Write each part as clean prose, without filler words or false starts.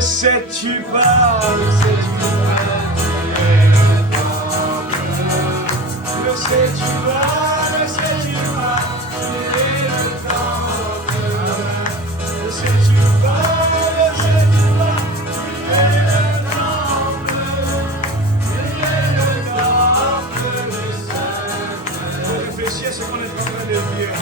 sais-tu pas, le sais-tu pas, le sais-tu pas, le sais-tu pas, le sais-tu pas, le sais-tu pas, réfléchis à ce qu'on est en train de dire.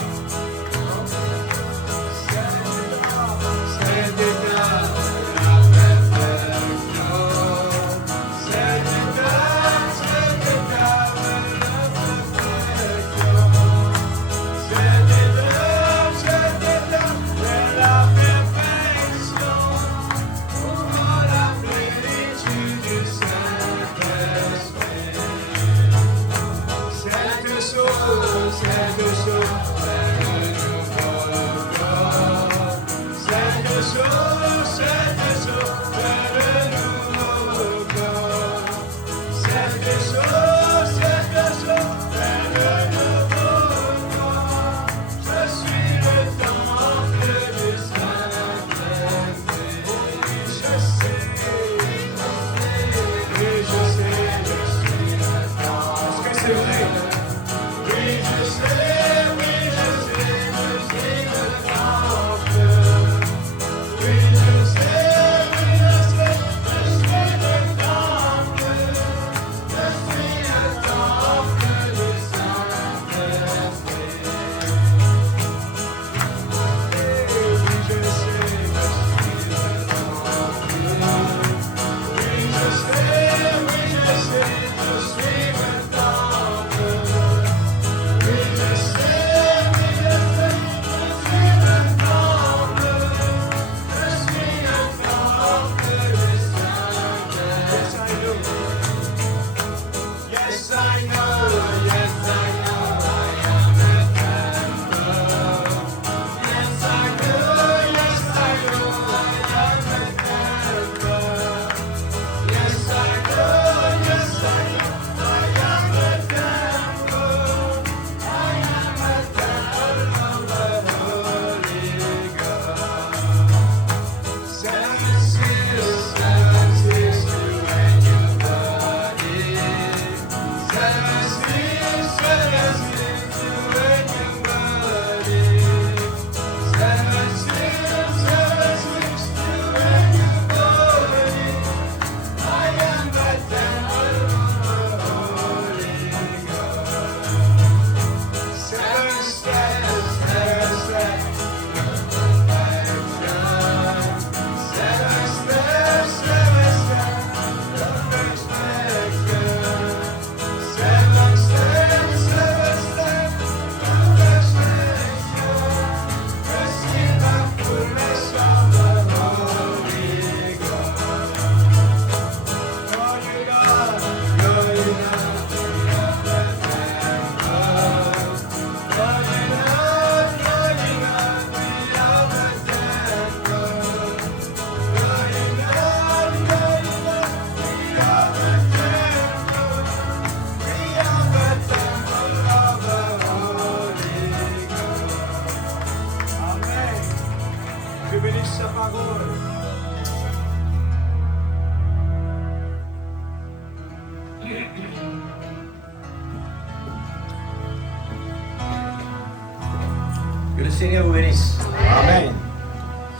Que le Seigneur vous bénisse. Amen.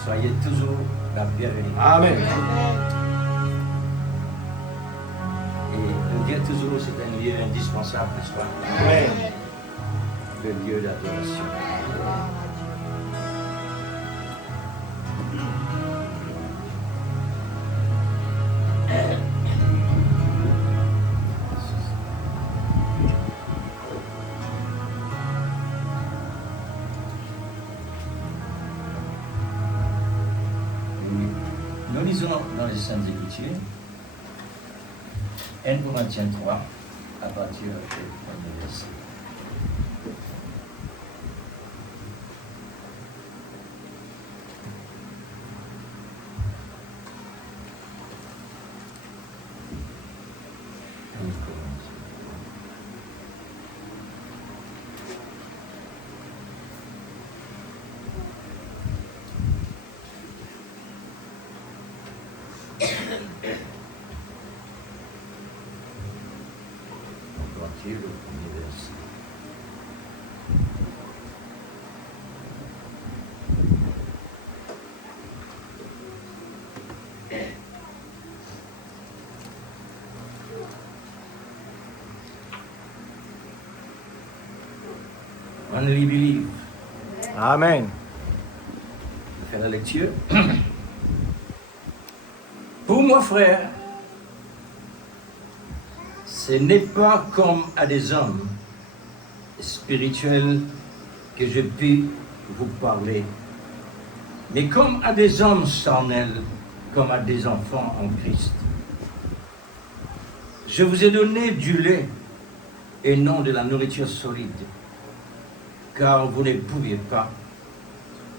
Soyez toujours la bienvenue. Amen. Et le Dieu toujours, c'est un lieu indispensable, n'est-ce pas? Amen. Le lieu d'adoration. Nous lisons dans les Saintes Écritures 1 Corinthiens 3 à partir du premier verset. entier le premier verset. Only believe. Amen. Je fais la lecture. Pour moi, frère, ce n'est pas comme à des hommes spirituels que je puis vous parler, mais comme à des hommes charnels, comme à des enfants en Christ. Je vous ai donné du lait et non de la nourriture solide, car vous ne pouviez pas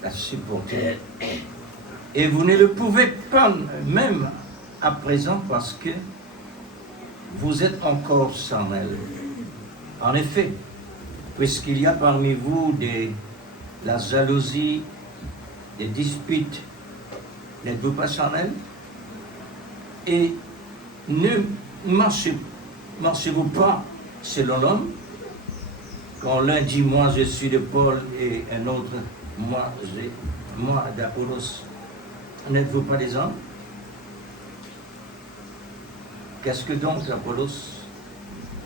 la supporter. Et vous ne le pouvez pas même à présent parce que vous êtes encore charnels. En effet, puisqu'il y a parmi vous la jalousie, des disputes, n'êtes-vous pas charnels? Et ne marchez-vous pas selon l'homme? Quand l'un dit moi je suis de Paul et un autre moi d'Apollos, n'êtes-vous pas des hommes? Qu'est-ce que donc Apollos?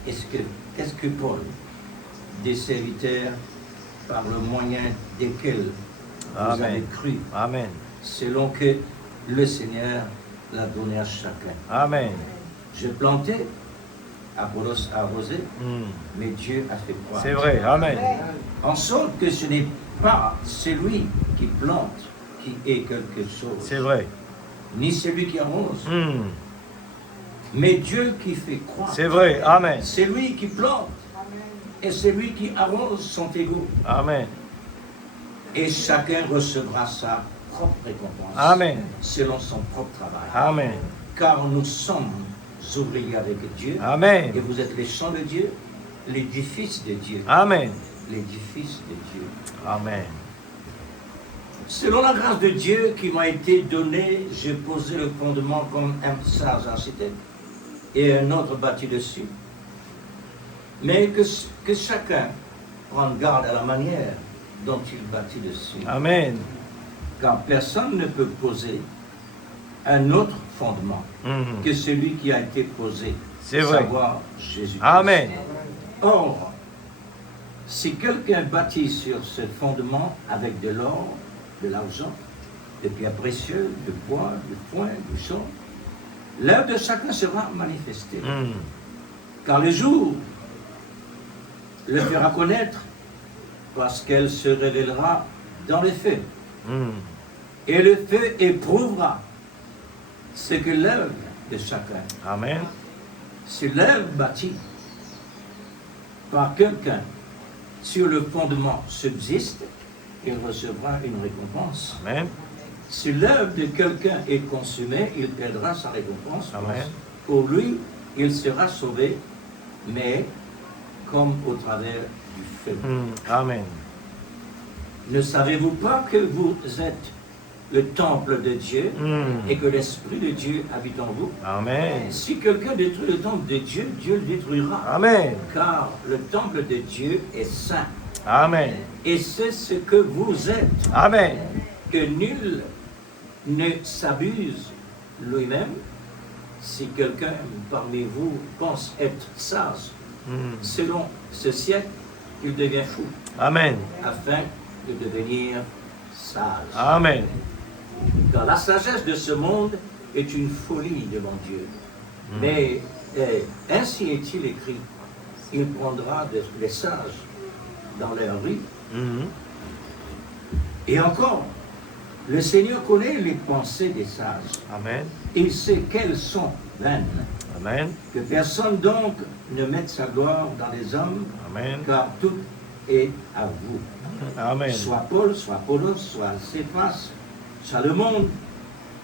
Qu'est-ce que Paul? Des serviteurs par le moyen desquels vous avez cru, Amen. selon que le Seigneur l'a donné à chacun. Amen. Je plantais, Apollos a arrosé, mais Dieu a fait croître. C'est vrai. Amen. En sorte que ce n'est pas celui qui plante qui est quelque chose, C'est vrai. ni celui qui arrose, mais Dieu qui fait croître. C'est vrai. Amen. Celui qui plante et celui qui arrose sont égaux. Amen. Et chacun recevra sa propre récompense. Amen. Selon son propre travail. Amen. Car nous sommes ouvriers avec Dieu. Amen. Et vous êtes les champs de Dieu, l'édifice de Dieu. Amen. L'édifice de Dieu. Amen. Selon la grâce de Dieu qui m'a été donnée, j'ai posé le fondement comme un sage architecte et un autre bâti dessus. Mais que chacun prenne garde à la manière dont il bâtit dessus. Amen. Car personne ne peut poser un autre fondement que celui qui a été posé, C'est vrai. savoir Jésus-Christ. Amen. Or, si quelqu'un bâtit sur ce fondement avec de l'or, de l'argent, des pierres précieuses, du bois, du foin, du sang, l'œuvre de chacun sera manifestée. Car le jour le fera connaître parce qu'elle se révélera dans les faits. Et le feu éprouvera ce que l'œuvre de chacun. Amen. Si l'œuvre bâtie par quelqu'un sur le fondement subsiste, il recevra une récompense. Amen. Si l'œuvre de quelqu'un est consumée, il perdra sa récompense. Amen. Pour lui, il sera sauvé, mais comme au travers du feu. Amen. Ne savez-vous pas que vous êtes le temple de Dieu et que l'Esprit de Dieu habite en vous? Amen. Si quelqu'un détruit le temple de Dieu, Dieu le détruira. Amen. Car le temple de Dieu est saint. Amen. Et c'est ce que vous êtes. Amen. Que nul ne s'abuse lui-même. Si quelqu'un parmi vous pense être sage, selon ce siècle, il devient fou, Amen. afin de devenir sage. Amen. Car la sagesse de ce monde est une folie devant Dieu. Mais ainsi est-il écrit, il prendra les sages dans leur rue. Et encore, le Seigneur connaît les pensées des sages. Amen. Il sait qu'elles sont vaines. Amen. Que personne donc ne mette sa gloire dans les hommes, Amen. car tout est à vous. Amen. Soit Paul, soit Apollos, soit Céphas, soit le monde,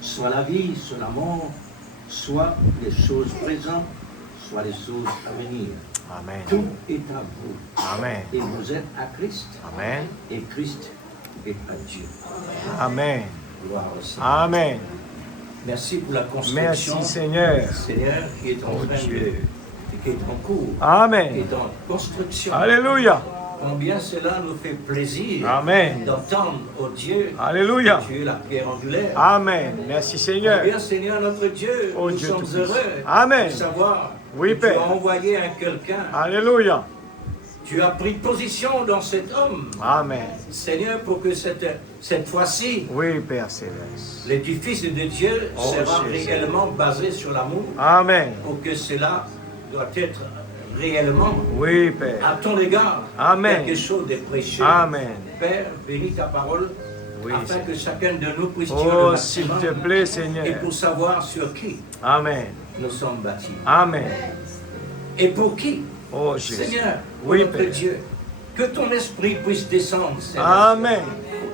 soit la vie, soit la mort, soit les choses présentes, soit les choses à venir. Amen. Tout est à vous. Amen. Et vous êtes à Christ. Amen. Et Christ est à Dieu. Amen. Gloire au Seigneur. Amen. Merci pour la construction. Merci Seigneur. Seigneur, qui est en train Dieu. qui est en cours, qui Amen. est en construction. Alléluia. Combien cela nous fait plaisir Amen. d'entendre, oh Dieu, Alléluia. que tu es la pierre angulaire. Amen. Merci Seigneur. Combien, Seigneur, notre Dieu, Oh nous Dieu sommes Tout-Puissant. heureux Amen. de savoir Oui, que tu Père. as envoyé un quelqu'un. Alléluia. Tu as pris position dans cet homme, Amen. Seigneur, pour que cette fois-ci, Oui, Père Céleste. l'édifice de Dieu Oh, sera Jésus. réellement basé sur l'amour, Amen. pour que cela doit être réellement Oui, Père. à ton égard Amen. quelque chose de précieux. Amen. Père, bénis ta parole, Oui, afin Seigneur. que chacun de nous puisse tirer le Oh, s'il maximum te plaît, et Seigneur. pour savoir sur qui Amen. nous sommes bâtis. Amen. Et pour qui, Oh, Jésus. Seigneur, Oui, notre Père. Dieu, que ton esprit puisse descendre, Seigneur. Amen.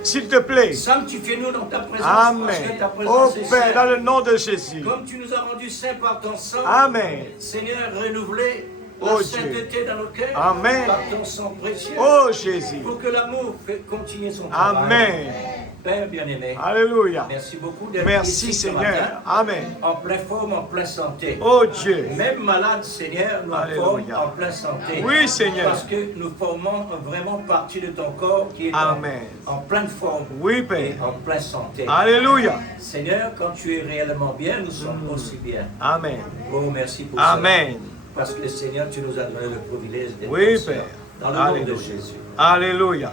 S'il te plaît. Sanctifie-nous dans ta présence, parce que Amen. ta Oh présence est Père, dans sainte. le nom de Jésus. Comme tu nous as rendus saints par ton sang, Amen. Seigneur, renouvelez la Oh, Dieu. sainteté dans nos cœurs Amen. par ton sang précieux, Oh Jésus. pour que l'amour continue son travail. Amen. Père bien-aimé, Alléluia. merci beaucoup d'être Merci ici ce Seigneur. matin, Amen. en pleine forme, en pleine santé. Oh Dieu. Même malade, Seigneur, nous Alléluia. formons en pleine santé. Oui, Seigneur. Parce que nous formons vraiment partie de ton corps qui est Amen. en pleine forme Oui, et Père. en pleine santé. Alléluia. Seigneur, quand tu es réellement bien, nous sommes aussi bien. Amen. Oh, merci pour Amen. cela. Parce que Seigneur, tu nous as donné le privilège d'être Oui, ensemble. Père. Dans le nom de Alléluia. Jésus. Alléluia.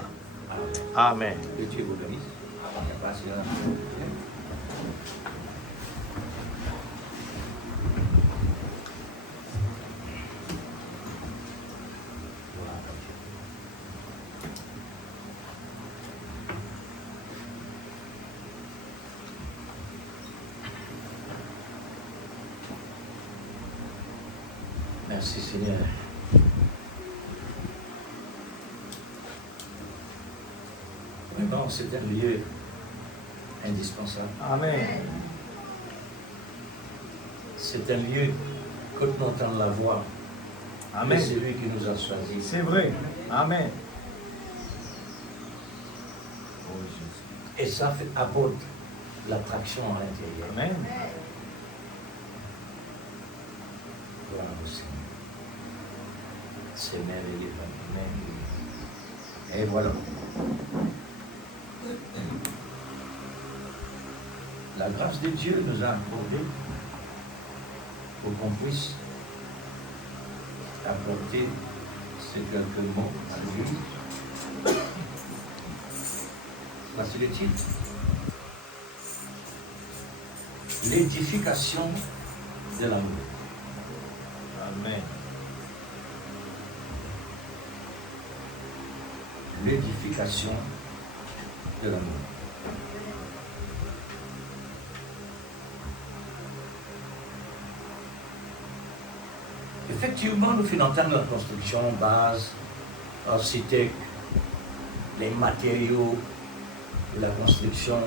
Amen. Amen. Que Dieu vous bénisse. Merci Seigneur. Vraiment, c'est un lieu indispensable. Amen. C'est un lieu que nous entendons la voix. Amen. C'est lui qui nous a choisis. C'est vrai. Amen. Et ça apporte l'attraction à l'intérieur. Amen. Gloire au Seigneur. C'est merveilleux. Amen. Et voilà. La grâce de Dieu nous a accordé pour qu'on puisse apporter ces quelques mots à lui. Voici le titre. L'édification de l'amour. Amen. L'édification de l'amour. Effectivement, nous financons la construction, base, architecte, les matériaux de la construction.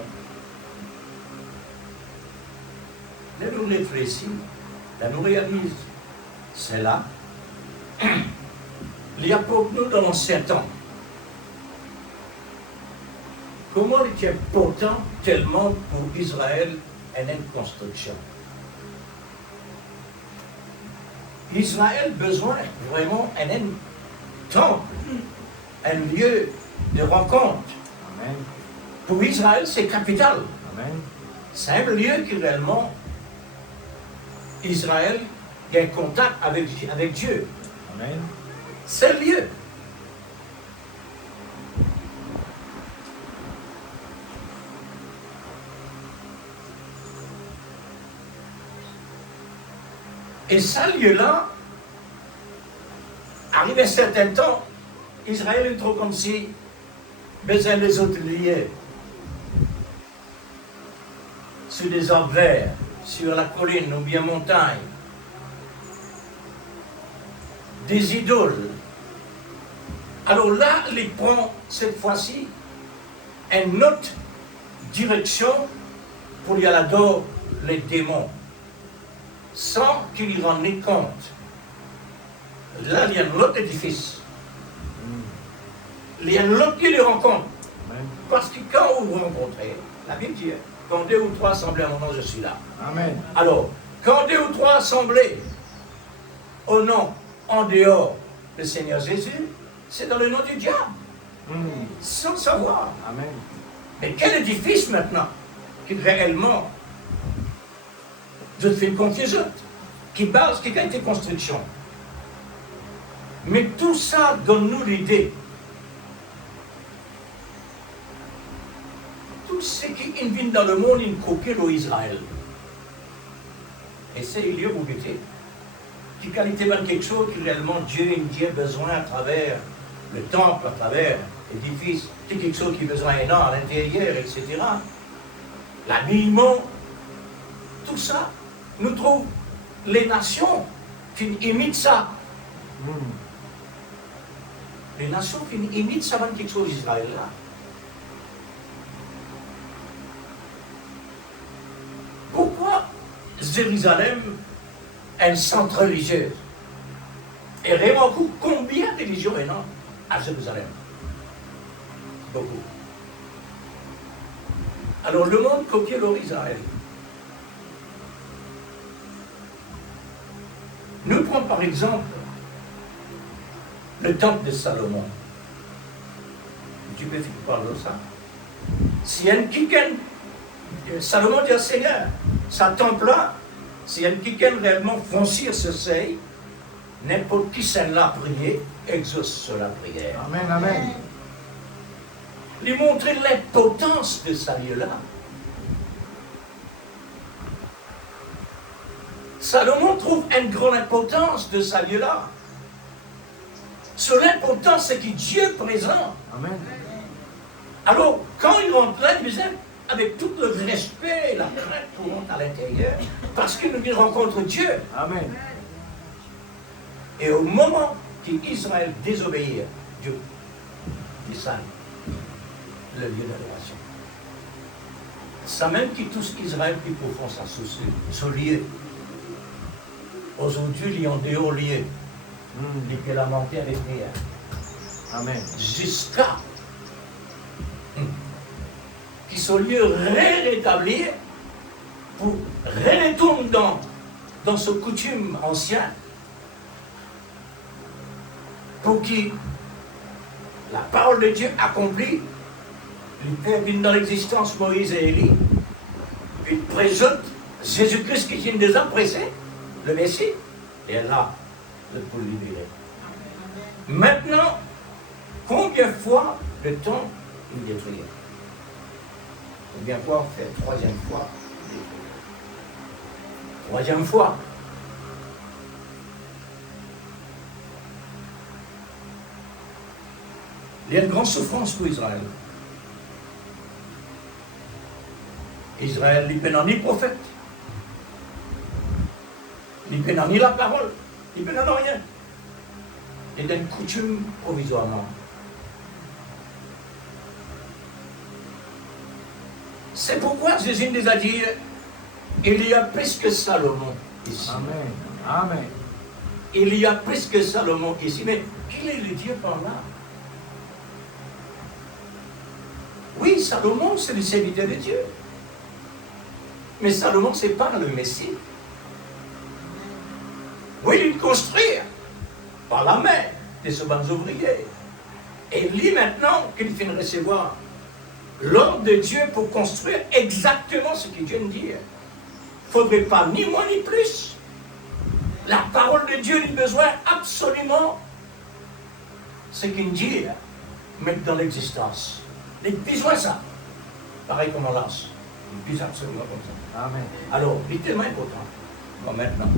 Mais nous les ici, là nous réalisons cela. Il y a pour nous dans l'ancien temps. Comment il est important tellement pour Israël une construction. Israël a besoin vraiment d'un temple, un lieu de rencontre. Amen. Pour Israël, c'est capital. Amen. C'est un lieu qui réellement, Israël a un contact avec Dieu. Amen. C'est le lieu. Et ce lieu-là, arrivé un certain temps, Israël est trop comme si besoin des autres lieux. Sur des arbres verts, sur la colline ou bien montagne. Des idoles. Alors là, il prend cette fois-ci une autre direction pour y adorer les démons, sans qu'il y rende compte. Là, il y a un autre édifice. Il y a un autre qui le rencontre. Amen. Parce que quand vous vous rencontrez, la Bible dit, quand 2 ou 3 assemblés à mon nom, je suis là. Amen. Alors, quand 2 ou 3 assemblés au nom, en dehors du Seigneur Jésus, c'est dans le nom du diable, sans savoir. Amen. Mais quel édifice maintenant qui réellement je fais confusion, qui base, qui a été construction. Mais tout ça donne-nous l'idée. Tout ce qui vient dans le monde, il coquille au Israël. Et c'est il y a où qui qualité dans quelque chose que réellement Dieu a besoin à travers le temple, à travers l'édifice, c'est quelque chose qui a besoin énorme à l'intérieur, etc. L'habillement, tout ça, nous trouvons les nations qui imitent ça. Les nations qui imitent ça dans quelque chose d'Israël là. Pourquoi Jérusalem est un centre religieux? Et vraiment, combien de religions est là à Jérusalem? Beaucoup. Alors le monde copie l'Israël. Nous prenons par exemple le temple de Salomon. Tu peux parler de ça. Si un kiken, Salomon dit au Seigneur, sa temple-là, si un kiken réellement franchir ce seuil, n'importe qui s'en l'a prié, exauce sur la prière. Amen, amen. Lui montrer l'importance de ce lieu-là. Salomon trouve une grande importance de ce lieu-là. Sur l'importance, c'est que Dieu est présent. Amen. Alors, quand il rentre là, il disait, avec tout le respect et la crainte pour rentrer à l'intérieur, parce qu'il nous rencontre Dieu. Amen. Et au moment qu'Israël désobéit, Dieu descend le lieu d'adoration. Ça même qui touche Israël qui profond sa souci, ce lieu. Aujourd'hui, il y a en dehors lieu. Il peut lamenter avec prière. Amen. Jusqu'à qui ce lieu rétabli pour retourner dans ce coutume ancien pour que la parole de Dieu accomplie, le Père vient dans l'existence Moïse et Élie, puis présente Jésus-Christ qui vient déjà pressé, le Messie, et là, pour le libérer. Maintenant, combien de fois le temps il détruit? Combien de fois on fait troisième fois? Troisième fois. Il y a une grande souffrance pour Israël. Israël, il ne peut ni prophète, il ne peut ni la parole, il ne peut rien. Il y a une coutume provisoirement. C'est pourquoi Jésus nous a dit, il y a plus que Salomon ici. Amen. Amen. Il y a plus que Salomon ici. Mais qui est le Dieu par là? Oui, Salomon, c'est le serviteur de Dieu. Mais Salomon, c'est pas le Messie. Oui, il construire par la main de ce bons ouvriers. Et lui, maintenant, qu'il finit de recevoir l'ordre de Dieu pour construire exactement ce que Dieu nous dit. Il ne faudrait pas ni moins ni plus. La parole de Dieu a besoin absolument ce qu'il dit, mettre dans l'existence. Il a besoin de ça. Pareil comme on lance. Il besoin absolument comme ça. Amen. Alors, il est tellement important. Bon, maintenant.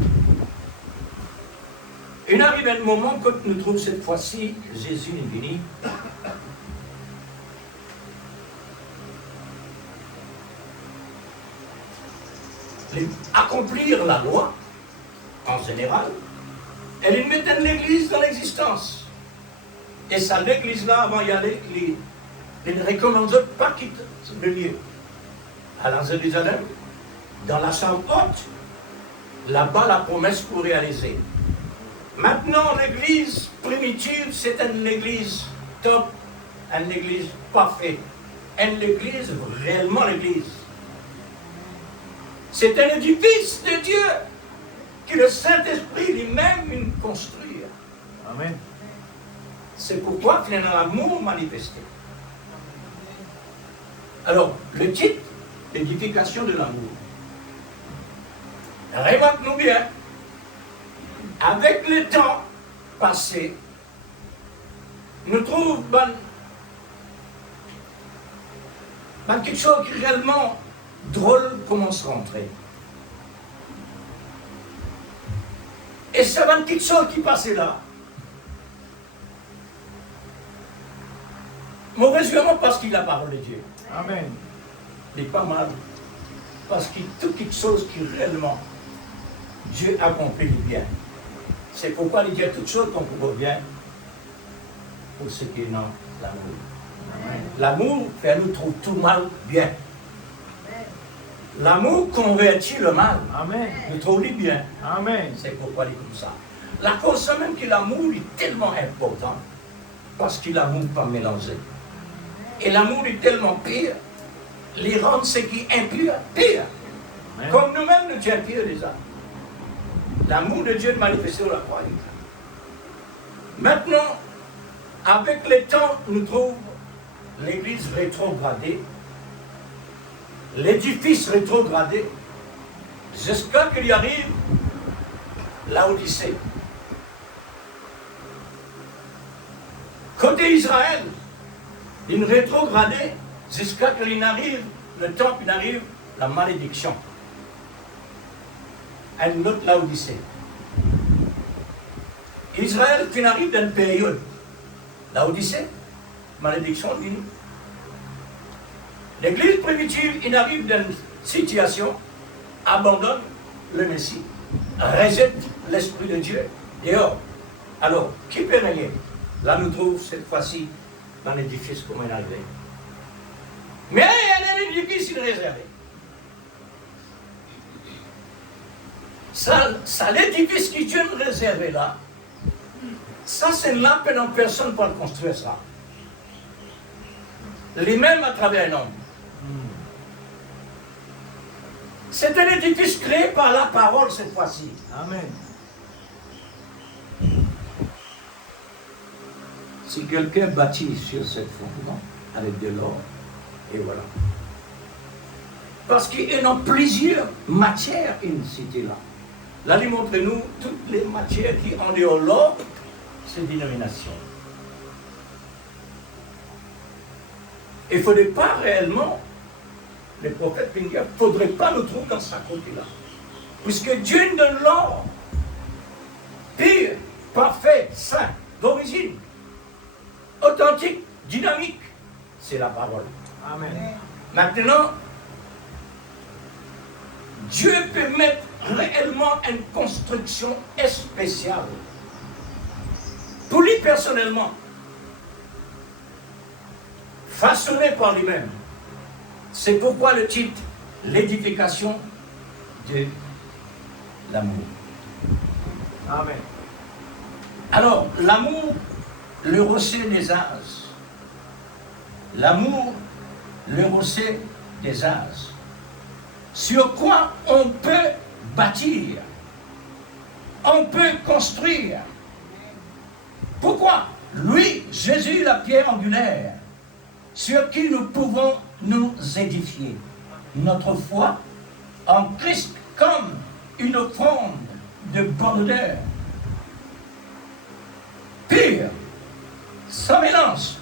Il arrive un moment quand nous trouvons cette fois-ci Jésus est venu. Accomplir la loi, en général, et il mettait l'église dans l'existence. Et ça, l'église-là, avant d'y aller, il ne recommandait pas quitter le lieu. À la Jérusalem, dans la chambre haute, là-bas, la promesse pour réaliser. Maintenant, l'église primitive, c'est une église top, une église parfaite, une église, réellement l'église. C'est un édifice de Dieu que le Saint-Esprit lui-même vient construire. Amen. C'est pourquoi il y a un amour manifesté. Alors, le titre, l'édification de l'amour. Remarque-nous bien, avec le temps passé, nous trouvons quelque chose qui est réellement drôle commence à rentrer. Et ça va quelque chose qui passait là. Mauvaisement parce qu'il a la parole de Dieu. Amen. Mais pas mal. Parce qu'il y a toute quelque chose qui réellement Dieu accomplit le bien. C'est pourquoi il dit toutes choses qu'on peut bien pour ceux qui n'ont l'amour. L'amour fait nous trouver tout mal bien. L'amour convertit le mal. Amen. Nous trouve le bien. Amen. C'est pourquoi il est comme ça. La cause c'est même que l'amour est tellement important parce que l'amour pas mélangé. Et l'amour est tellement pire, les rendre ce qui est impur, pire. Amen. Comme nous-mêmes nous sommes pires déjà. L'amour de Dieu est manifesté sur la croix. Maintenant, avec le temps, nous trouvons l'église rétrogradée, l'édifice rétrogradé, jusqu'à qu'il y arrive la Odyssée. Côté Israël, il rétrogradé jusqu'à qu'il arrive le temps qu'il arrive la malédiction. Un autre la Odyssée. Israël qui arrive dans une période, la Odyssée, malédiction d'une. L'église primitive, il arrive dans une situation, abandonne le Messie, rejette l'Esprit de Dieu dehors. Alors, qui peut régner? Là, nous trouvons cette fois-ci dans l'édifice comme on est arrivé. Mais il y a un édifice réservé. Ça l'édifice qui Dieu nous réservé là, ça c'est là que personne ne peut construire ça. Les mêmes à travers un homme. C'est un édifice créé par la parole cette fois-ci. Amen. Si quelqu'un bâtit sur cette fondement avec de l'or, et voilà. Parce qu'il y a plusieurs matières une cité là. Là, il montre-nous toutes les matières qui ont de l'or, ces dénominations. Il ne faudrait pas réellement, les prophètes il ne faudrait pas nous trouver dans ce côté-là. Puisque Dieu nous donne l'or, pur, parfait, saint, d'origine, authentique, dynamique, c'est la parole. Amen. Maintenant, Dieu peut mettre réellement une construction spéciale. Pour lui personnellement, façonné par lui-même. C'est pourquoi le titre, l'édification de l'amour. Amen. Alors, l'amour, le rocher des âges. L'amour, le rocher des âges. Sur quoi on peut bâtir, on peut construire. Pourquoi? Lui, Jésus, la pierre angulaire, sur qui nous pouvons nous édifier. Notre foi en Christ comme une offrande de bonne odeur, pure, sans mélange.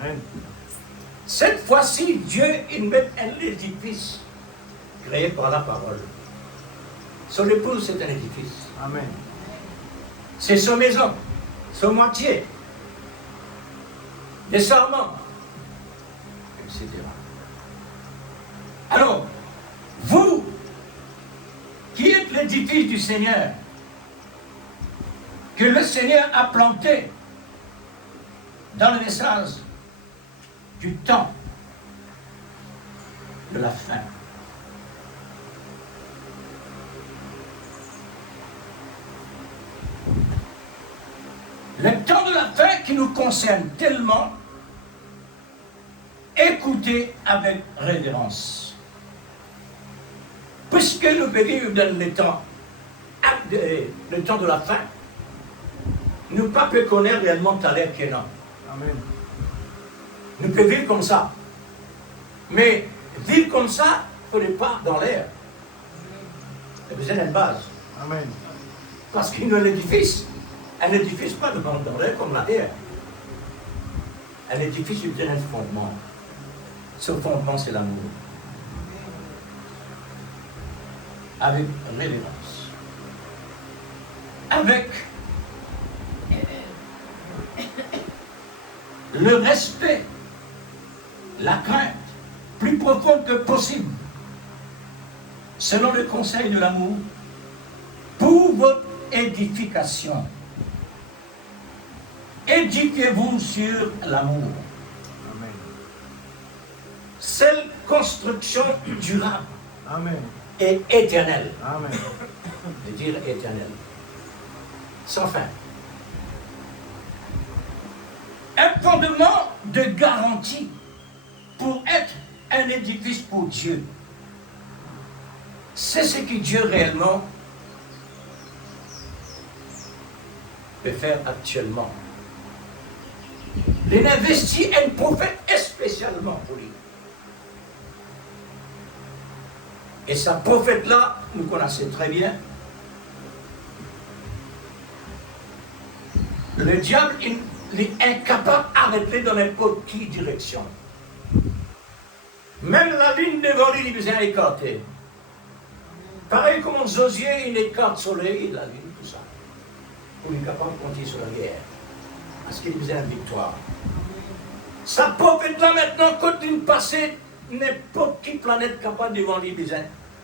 Amen. Cette fois-ci, Dieu il met un édifice créé par la parole. Son épouse, c'est un édifice. Amen. C'est sa maison, son moitié, des serments, etc. Alors, vous, qui êtes l'édifice du Seigneur, que le Seigneur a planté dans le message du temps de la fin. Le temps de la fin qui nous concerne tellement, écoutez avec révérence. puisque nous vivons dans le temps de la fin, nous ne pouvons pas connaître réellement ta l'air qui est là. Amen. Nous pouvons vivre comme ça. Mais vivre comme ça, il ne faut pas dans l'air. Il y a besoin d'une base. Amen. Parce qu'il y a un édifice. Un édifice pas dans l'air comme la terre. Un édifice, il y a un fondement. Ce fondement, c'est l'amour. Avec révérence. Avec le respect, la crainte, plus profonde que possible, selon le conseil de l'amour, pour votre édification. Édifiez-vous sur l'amour. Amen. Seule construction durable Amen. et éternelle. Amen. Je veux dire éternelle. Sans fin. Un fondement de garantie pour être un édifice pour Dieu. C'est ce que Dieu réellement peut faire actuellement. Il investit un prophète spécialement pour lui. Et ce prophète-là, nous connaissons très bien. Le diable, il est incapable d'arrêter dans n'importe quelle direction. Même la ligne devant lui, il est bien écarté. Pareil comme Josier, il écarte le soleil et la ligne, tout ça. Pour être capable de continuer sur la guerre. Parce qu'il faisait une victoire. Sa prophète-là, maintenant, continue de passer n'importe quelle planète capable devant lui, besoin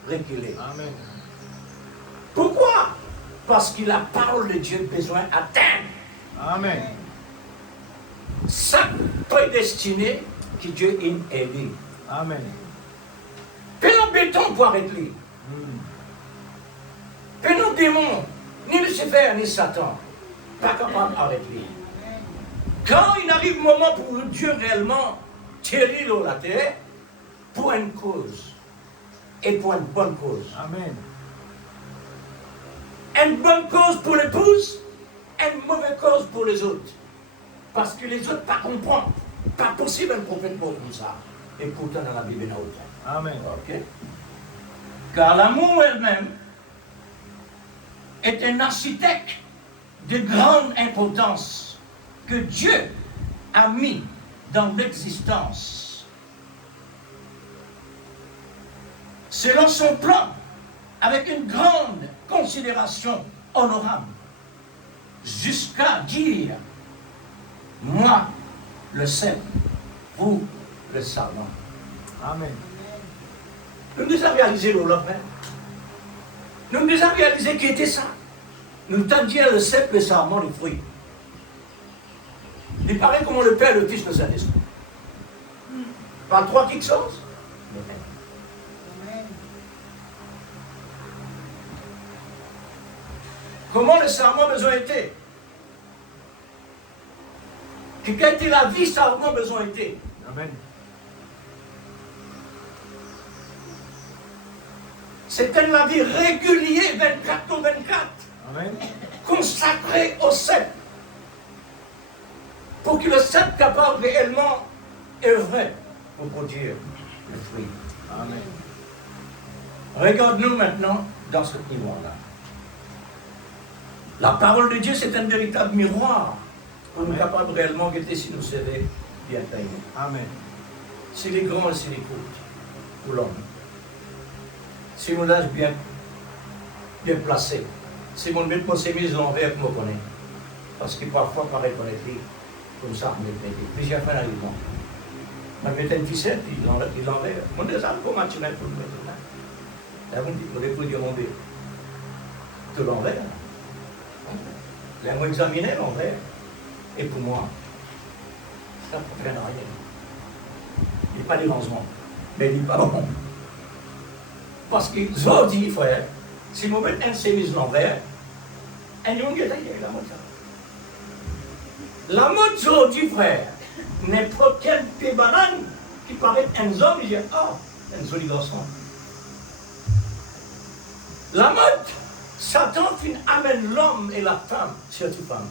reculer. Amen. Pourquoi? Parce que la parole de Dieu a besoin d'atteindre. Amen. Ça prédestiné que Dieu a élu. Amen. Peu béton pour arrêter lui. Peu nos démons, ni Lucifer, ni Satan, pas capable d'arrêter lui. Quand il arrive le moment pour Dieu réellement tirer l'eau la terre, pour une cause, et pour une bonne cause. Amen. Une bonne cause pour l'épouse, une mauvaise cause pour les autres. Parce que les autres ne comprennent pas. Pas possible un prophète comme ça. Et pourtant dans la Bible, il y en a autant. Amen. Ok? Car l'amour elle-même est un architecte de grande importance que Dieu a mis dans l'existence. Selon son plan, avec une grande considération honorable, jusqu'à dire, moi le sais, vous le savez. Amen. Nous nous avons réalisé le frère. Nous nous avons réalisé qui était ça. Nous t'avons dit le cep, le sarment, les fruits. Il paraît comment le Père, le Fils, le Saint-Esprit. Pas trois quelque chose. Comment le sarment besoin été? Quelle était la vie sarment besoin été? Amen. C'était la vie régulière 24 sur 24. Amen. Consacrée au cep. Pour que le cep capable réellement œuvrer pour produire le fruit. Amen. Regarde-nous maintenant dans ce miroir-là. La parole de Dieu, c'est un véritable miroir pour nous capables réellement guetter si nous serons bien taillés. Amen. C'est les grands et c'est les courts pour l'homme. C'est mon âge bien placé. C'est mon but pour s'est mis l'envers que je connais. Parce que parfois, pareil, on est comme ça, on est plusieurs fois arrivant. On met une ficelle, il l'envers. On est là, comment tu mets pour le mettre là? Là, on est pour demander tout l'envers. Là, on examiner l'envers. Et pour moi, ça ne fait rien. Il n'est pas dérangement, mais il n'est pas bon. Parce que je dis, frère, si vous mettez un sémise l'envers, un jour, il y a la mode. La mode aujourd'hui, frère, n'importe quel pied banane qui paraît un homme, il dit, oh, un joli garçon. La mode, Satan amène l'homme et la femme, surtout femme.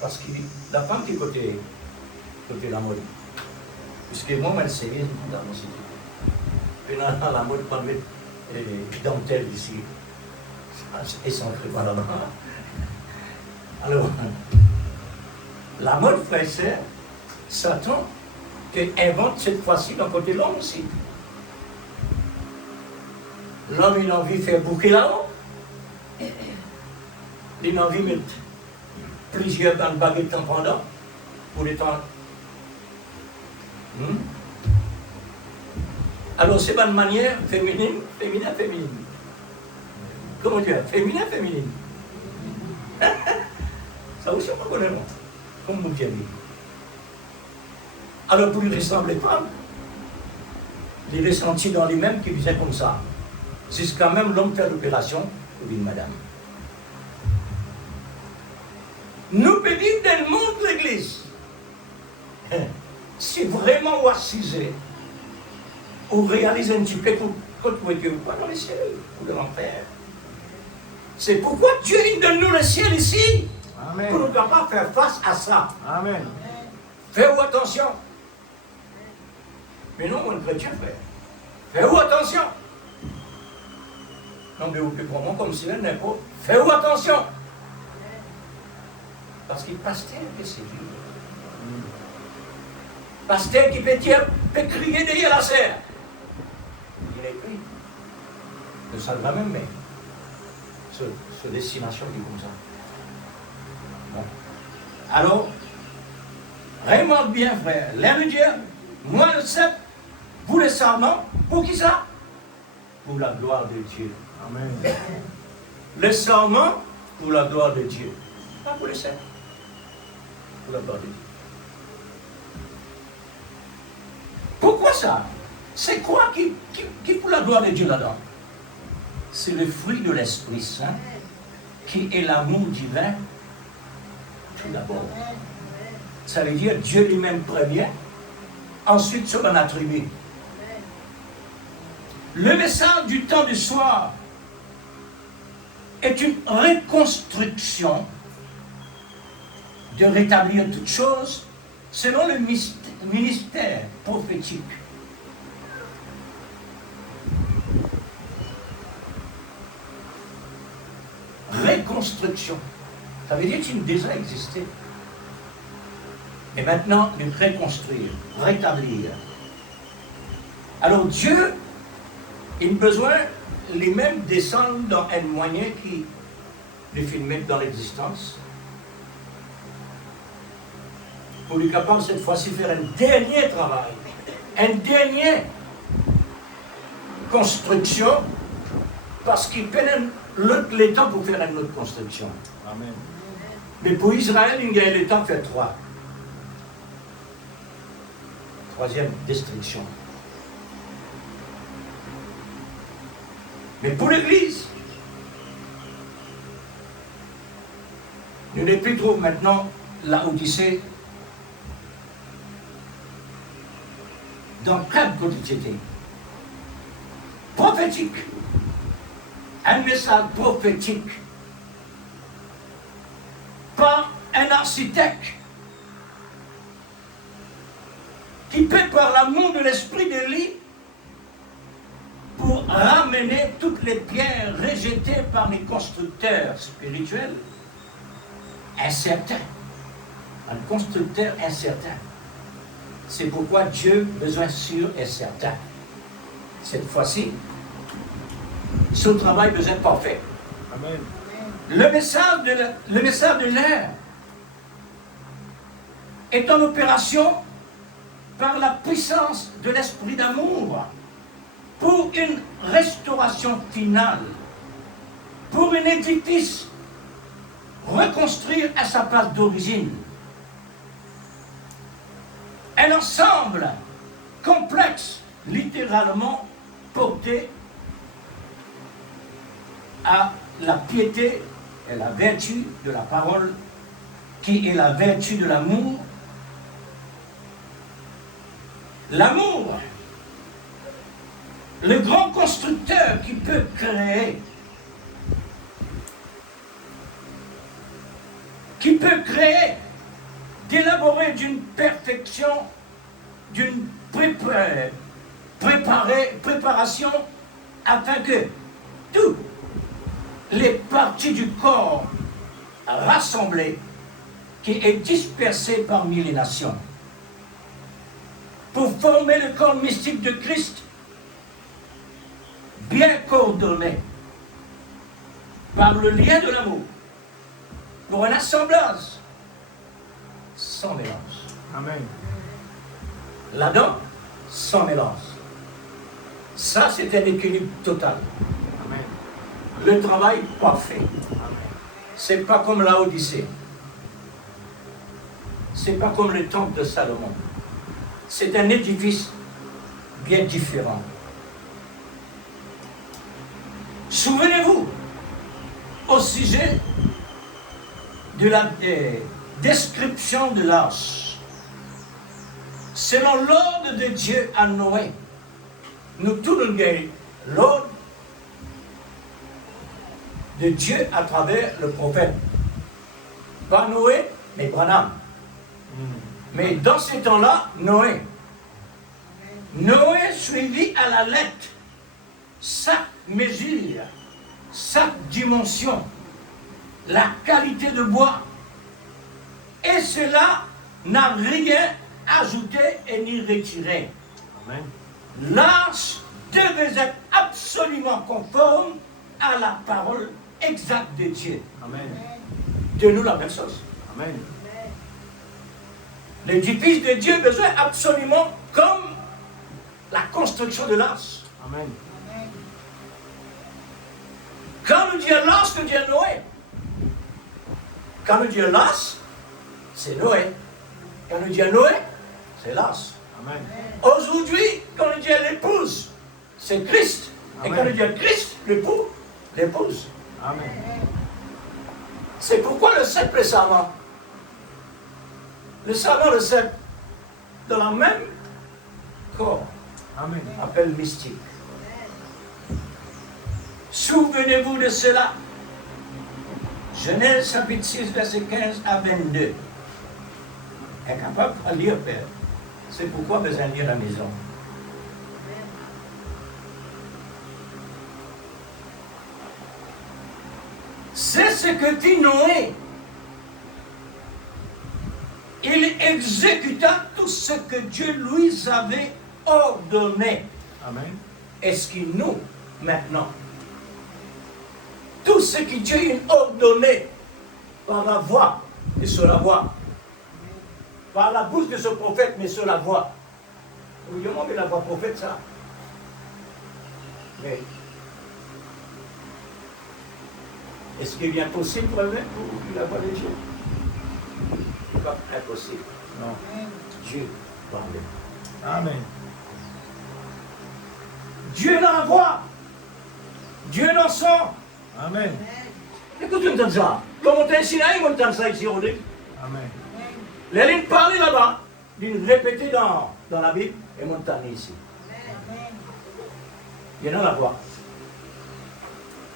Parce que la femme qui est côté la mode. Puisque moi, elle sait bien dans mon cité. Et dans la mode, pas mettre dentelle ici. Et sans pas là-bas. Alors, la mode, frère et sœur, Satan, qui invente cette fois-ci d'un côté l'homme aussi. L'homme, il a envie de faire bouquer là-haut. Il a envie de mettre plusieurs baguettes en pendant pour les temps. Alors, c'est pas de manière féminine. Comment dire? Féminin. Ça aussi, on connaît, non? Comme vous dites. Alors, pour lui ressembler pas, il est senti dans lui-même qui faisait comme ça. Jusqu'à même l'homme faire l'opération pour une madame. Nous pédons dans le monde de l'église. Si vraiment vous assisez, vous réalisez un petit peu quand vous êtes pas dans le ciel ou dans l'enfer. C'est pourquoi Dieu donne nous le ciel ici. Amen. Pour nous capables de faire face à ça. Amen. Faites-vous attention. Mais non, mon chrétien, frère. Faites-vous attention. Non, mais vous pouvez prendre comme si elle n'est pas. Faites-vous attention. Parce qu'il pasteur peut séduire. Pasteur qui peut crier derrière la serre. Il est pris. Le ça va même, mais sur destination qui est comme ça. Bon. Alors, remarque bien, frère, l'air de Dieu, moi le sais, vous le serment, pour qui ça? Pour la gloire de Dieu. Amen. Le serment pour la gloire de Dieu. Pas pour le sept. Pour la gloire de Dieu. Pourquoi ça? C'est quoi qui pour la gloire de Dieu là-dedans? C'est le fruit de l'Esprit Saint qui est l'amour divin tout d'abord. Ça veut dire Dieu lui-même premier, ensuite sur un attribut. Le message du temps du soir est une reconstruction de rétablir toutes choses selon le ministère prophétique. Reconstruction. Ça veut dire que tu déjà existé. Et maintenant, de reconstruire, rétablir. Alors Dieu, il a besoin lui-même descendre dans un moyen qui le filmer dans l'existence. Pour lui capable cette fois-ci faire un dernier travail, une dernière construction, parce qu'il peine le temps pour faire une autre construction. Amen. Mais pour Israël, il y a le temps de faire trois. Troisième destruction. Mais pour l'Église, nous ne plus trouver maintenant la Odyssée dans 4 quotidiennetés. Prophétique. Un message prophétique. Par un architecte qui peut, par l'amour de l'esprit de lui, pour ramener toutes les pierres rejetées par les constructeurs spirituels incertains. Un constructeur incertain. C'est pourquoi Dieu a besoin sûr et certain. Cette fois-ci, son travail besoin parfait. Amen. Le message de l'air est en opération par la puissance de l'esprit d'amour pour une restauration finale, pour un édifice reconstruire à sa place d'origine. Un ensemble complexe, littéralement porté à la piété et la vertu de la parole, qui est la vertu de l'amour. L'amour, le grand constructeur qui peut créer peut créer, d'élaborer d'une perfection, d'une préparation, afin que toutes les parties du corps rassemblées, qui est dispersées parmi les nations, pour former le corps mystique de Christ, bien coordonné par le lien de l'amour, pour un assemblage sans mélange. Amen. Là-dedans, sans mélange. Ça, c'est un équilibre total. Amen. Le travail parfait. C'est pas comme la Odyssée. C'est pas comme le temple de Salomon. C'est un édifice bien différent. Souvenez-vous, au sujet de la description de l'arche, selon l'ordre de Dieu à Noé, nous tous nous gagnons l'ordre de Dieu à travers le prophète. Pas Noé, mais Branham. Mais dans ces temps-là, Noé suivit à la lettre chaque mesure, chaque dimension, la qualité de bois. Et cela n'a rien ajouté et ni retiré. Amen. L'arche devait être absolument conforme à la parole exacte de Dieu. Amen. De nous la même chose. Amen. L'édifice de Dieu besoin absolument comme la construction de l'arche. Amen. Quand nous disons l'arche, nous disons Noé. Quand nous disons l'arche, c'est Noé. Quand nous disons Noé, c'est l'arche. Amen. Aujourd'hui, quand nous disons l'épouse, c'est Christ. Et Amen. quand nous disons Christ, l'époux, l'épouse. Amen. C'est pourquoi le sceptre est savant. Le savant, le sceptre, dans la même corps, Amen. appelle mystique. Souvenez-vous de cela. Genèse chapitre 6, verset 15 à 22. Incapable à lire, Père. C'est pourquoi besoin de lire à la maison. C'est ce que dit Noé. Il exécuta tout ce que Dieu lui avait ordonné. Amen. Est-ce qu'il nous, maintenant, tout ce que Dieu a ordonné par la voix et sur la voix, par la bouche de ce prophète, mais sur la voix. Vous dites, mais la voix prophète, ça. Mais est-ce qu'il est bien possible pour lui pour la voix de Dieu? Pas impossible. Non. Dieu parlait. Amen. Dieu dans la voix. Dieu dans son. Amen. Écoutez, comme ça. Comme on t'a ici, on entend ça ici, on dit. Amen. Les lignes parlent là-bas, d'une répétée dans la Bible, et montagne ici. Il y a dans la voix.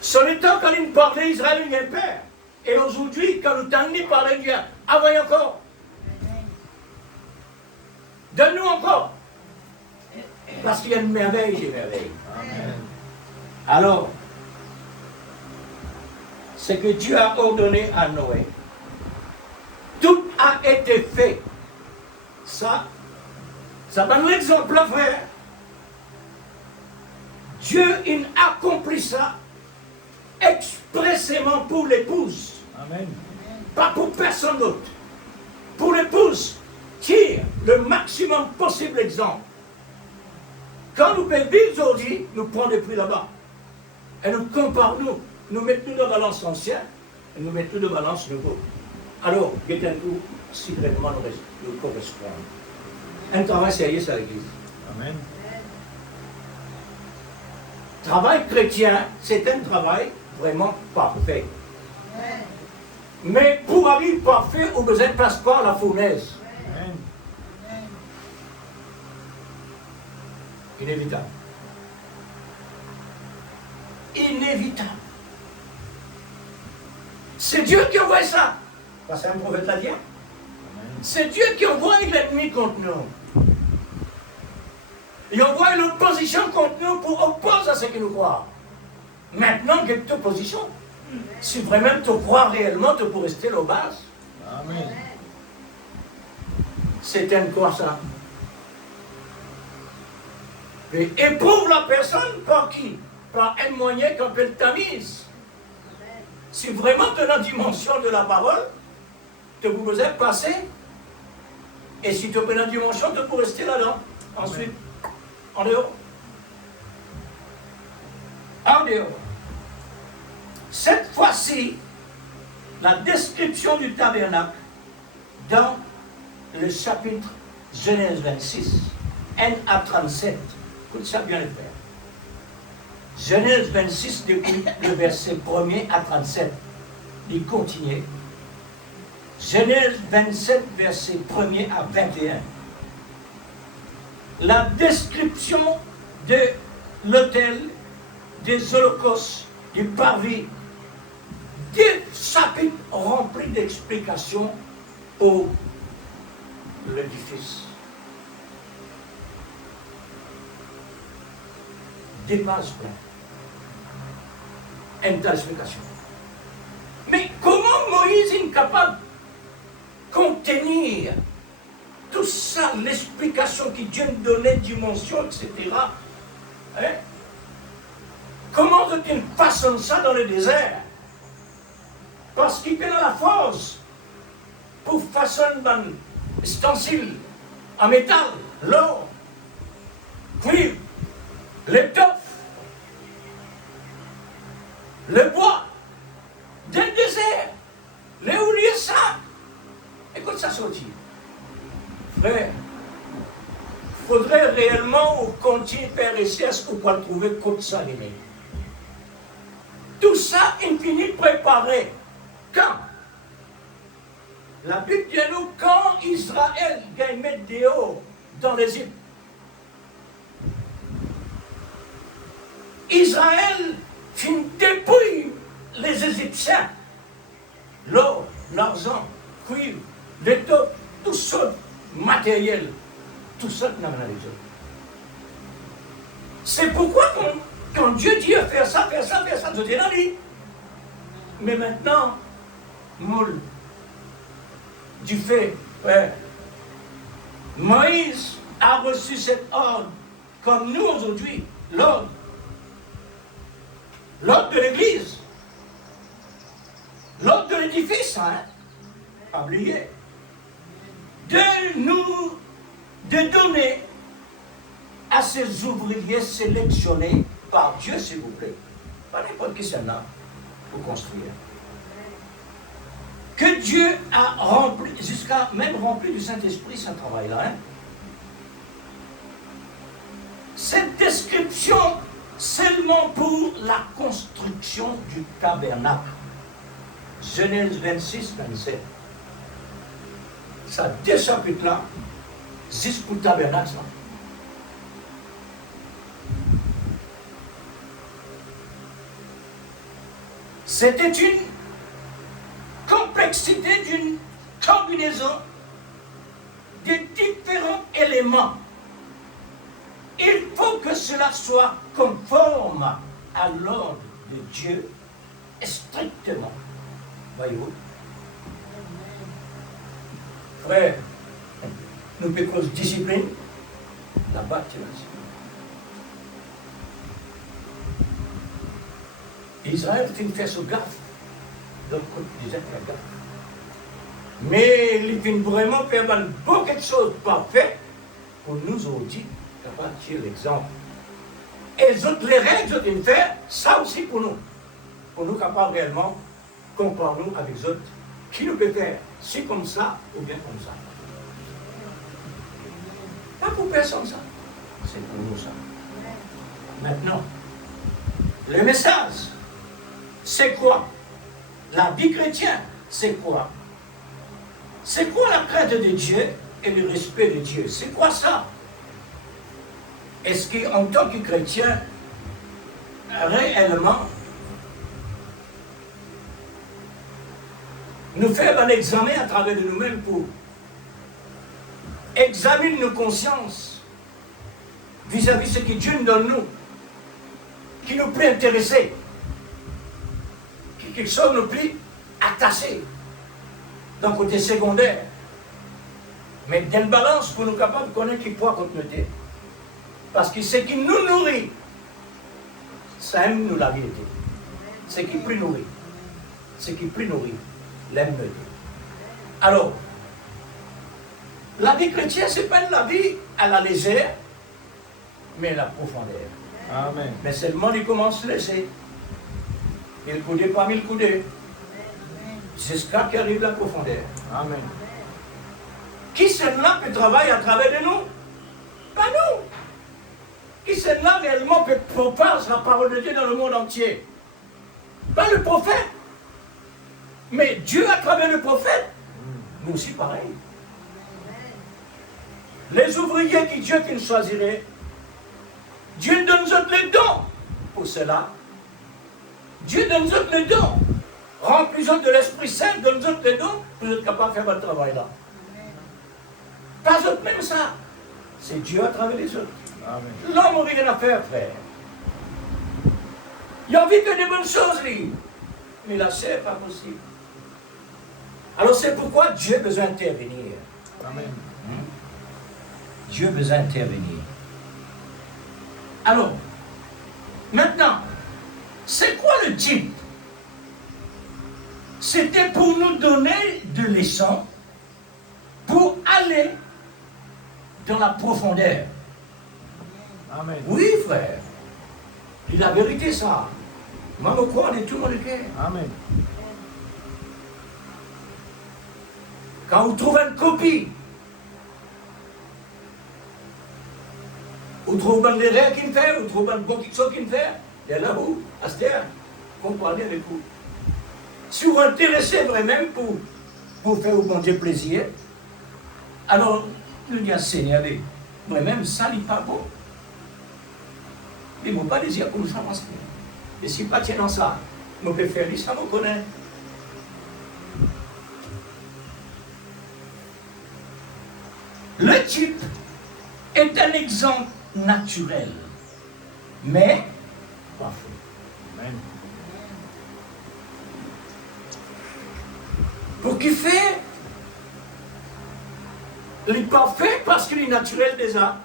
Sur le temps, quand il parlait, Israël, il y a un père. Et aujourd'hui, quand nous t'en parlé, Dieu, envoyez encore. Donne-nous encore. Parce qu'il y a une merveille, des merveilles. Amen. Alors, ce que Dieu a ordonné à Noé, tout a été fait. Ça donne l'exemple, frère. Dieu, il accomplit ça expressément pour l'épouse. Amen. Pas pour personne d'autre. Pour l'épouse, tire le maximum possible l'exemple. Quand nous pouvons vivre aujourd'hui, nous prenons le prix là-bas. Et nous comparons, nous mettons dans la balance ancienne, et nous mettons dans la balance nouveau. Alors, tout si vraiment nous correspond. Un travail sérieux, c'est l'église. Amen. Travail chrétien, c'est un travail vraiment parfait. Mais pour arriver parfait, on besoin de passer par la fournaise. Amen. Inévitable. Inévitable. C'est Dieu qui envoie ça. Parce qu'un prophète l'a dit. Amen. C'est Dieu qui envoie l'ennemi contre nous. Il envoie une opposition contre nous pour opposer à ce que nous croyons. Maintenant, quelle est ta position? Si vraiment tu crois réellement, tu peux rester là bas. Amen. C'est un quoi ça? Et éprouve la personne par qui? Par un moyen qu'on appelle tamise. Si vraiment tu as la dimension de la parole, tu peux besoin passer. Et si tu as la dimension, tu peux rester là-dedans. Ensuite, en dehors. En dehors. Cette fois-ci, la description du tabernacle dans le chapitre Genèse 26, 1 à 37. Écoute ça bien le faire. Genèse 26, depuis le verset 1er à 37. Il continue. Genèse 27, verset 1er à 21. La description de l'autel, des holocaustes, du parvis, des chapitres remplis d'explications pour l'édifice. Des pages pleines. Une telle explication. Mais comment Moïse est capable de contenir tout ça, l'explication qui Dieu nous donnait, dimension, etc. Hein? Comment tu façonnes ça dans le désert? Parce qu'il a la force pour façonner un ustensile en métal, l'or, cuivre, l'étoffe, le bois, dans le désert, les oublier ça. Écoute ça sortir. Frère, il faudrait réellement continuer à faire recherche pour pouvoir trouver comme ça les. Tout ça, il finit préparé. Quand? La Bible dit nous, quand Israël gagne mettre dehors dans l'Égypte, Israël finit dépouille les Égyptiens. L'or, l'argent, cuivre, l'étoffe, tout ça, matériel, tout ça n'a rien à dire. C'est pourquoi quand Dieu dit faire ça, tout est dans lui. Mais maintenant, moule, du fait, ouais, Moïse a reçu cet ordre, comme nous aujourd'hui, l'ordre de l'Église, l'ordre de l'édifice, hein, pas oublier, de donner à ces ouvriers sélectionnés par Dieu, s'il vous plaît, pas n'importe qui c'est là pour construire. Que Dieu a rempli, jusqu'à même rempli du Saint-Esprit ce travail-là. Hein? Cette description seulement pour la construction du tabernacle. Genèse 26, 27. Ça, deux chapitres-là, jusqu'au tabernacle. Ça. C'était une complexité d'une combinaison de différents éléments. Il faut que cela soit conforme à l'ordre de Dieu, strictement. Voyez-vous? Frère, nous péchons discipline, là-bas tu vas. Israël fait ce gaffe, donc disait la gaffe. Mais il vient vraiment faire beaucoup de choses parfaites pour nous aujourd'hui, capables de tirer l'exemple. Et les autres, les règles de faire, ça aussi pour nous capables réellement comparer nous avec les autres, qui nous peut faire, si comme ça ou bien comme ça. Pas pour personne ça, c'est pour nous ça. Maintenant, le message, c'est quoi? La vie chrétienne, c'est quoi? C'est quoi la crainte de Dieu et le respect de Dieu? C'est quoi ça? Est-ce qu'en tant que chrétien, réellement, nous faire un examen à travers de nous-mêmes pour examiner nos consciences vis-à-vis de ce que Dieu nous donne nous, qui nous peut intéresser, qui quelque chose nous peut attacher d'un côté secondaire. Mais dans la balance pour nous capables de connaître qui poids contre nous. Parce que ce qui nous nourrit, ça aime nous la vérité. Ce qui plus nourrit, l'aime nous. Alors, la vie chrétienne, ce n'est pas la vie à la légère, mais à la profondeur. Amen. Mais seulement il commence à laisser. 1000 coudées par 1000 coudées. Jusqu'à qu'arrive la profondeur. Amen. Qui celle-là peut travailler à travers de nous? Pas nous. Qui celle-là réellement peut propager la parole de Dieu dans le monde entier? Pas le prophète. Mais Dieu à travers le prophète, nous aussi pareil. Les ouvriers qui Dieu qui nous choisirait, Dieu donne nous autres les dons pour cela. Dieu donne nous autres les dons. Remplis-nous de l'Esprit Saint, donne nous autres les dons pour être capable de faire votre travail là. Pas autres même ça. C'est Dieu à travers les autres. Amen. L'homme n'a rien à faire, frère. Il a envie que des bonnes choses, lui. Mais là, c'est pas possible. Alors c'est pourquoi Dieu a besoin d'intervenir. Amen. Dieu a besoin d'intervenir. Alors, maintenant, c'est quoi le type? C'était pour nous donner de leçons pour aller dans la profondeur. Amen. Oui, frère. C'est la vérité, ça. Moi, je crois de tout mon cœur. Amen. Quand vous trouvez une copie, vous trouvez une erreur qu'il fait, vous trouvez une conviction qu'il fait, et là où, à ce terre, comprenez avec vous. Si vous vous intéressez vraiment pour faire au bon Dieu plaisir, alors, nous disons, Seigneur, moi-même, ça n'est pas bon. Mais je ne pas désir comme ça, parce que, et si pas tient dans ça, je peux faire ça, je connais. Le type est un exemple naturel, mais pas faux. Amen. Pour qu'il fait, il n'est pas fait parce qu'il est naturel déjà.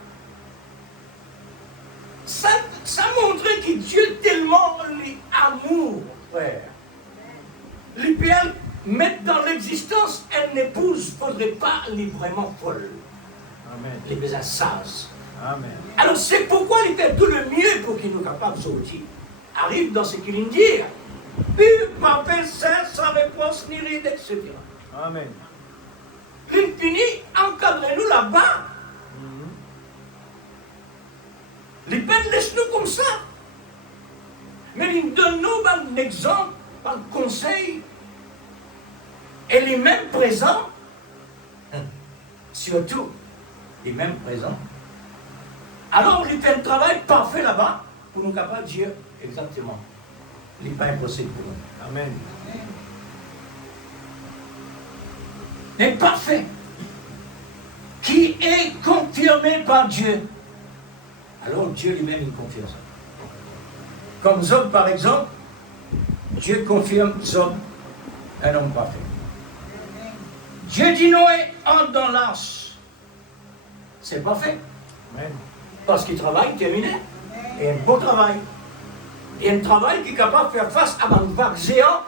Ça montre que Dieu tellement l'amour, frère. Il peut mettre dans l'existence une épouse, il ne faudrait pas les vraiment folle. Amen. Les besoins sages. Amen. Alors c'est pourquoi il fait tout le mieux pour qu'il nous capable de sortir. Arrive dans ce qu'il nous dit. Puis, ma paix sans réponse ni ride, etc. Amen. Il finit, encadrez-nous là-bas. Les peines laissent-nous comme ça. Mais il donne-nous un exemple, un conseil. Et les mêmes présents, surtout, les mêmes présents. Alors, il fait un travail parfait là-bas pour nous capables de dire exactement. Il n'est pas impossible pour nous. Amen. Mais parfait, qui est confirmé par Dieu. Alors Dieu lui-même il confirme ça. Comme Job par exemple, Dieu confirme Job, un homme parfait. Dieu dit Noé, entre dans l'arche. C'est parfait. Amen. Parce qu'il travaille terminé. Et un beau travail. Et un travail qui est capable de faire face à une vague géante.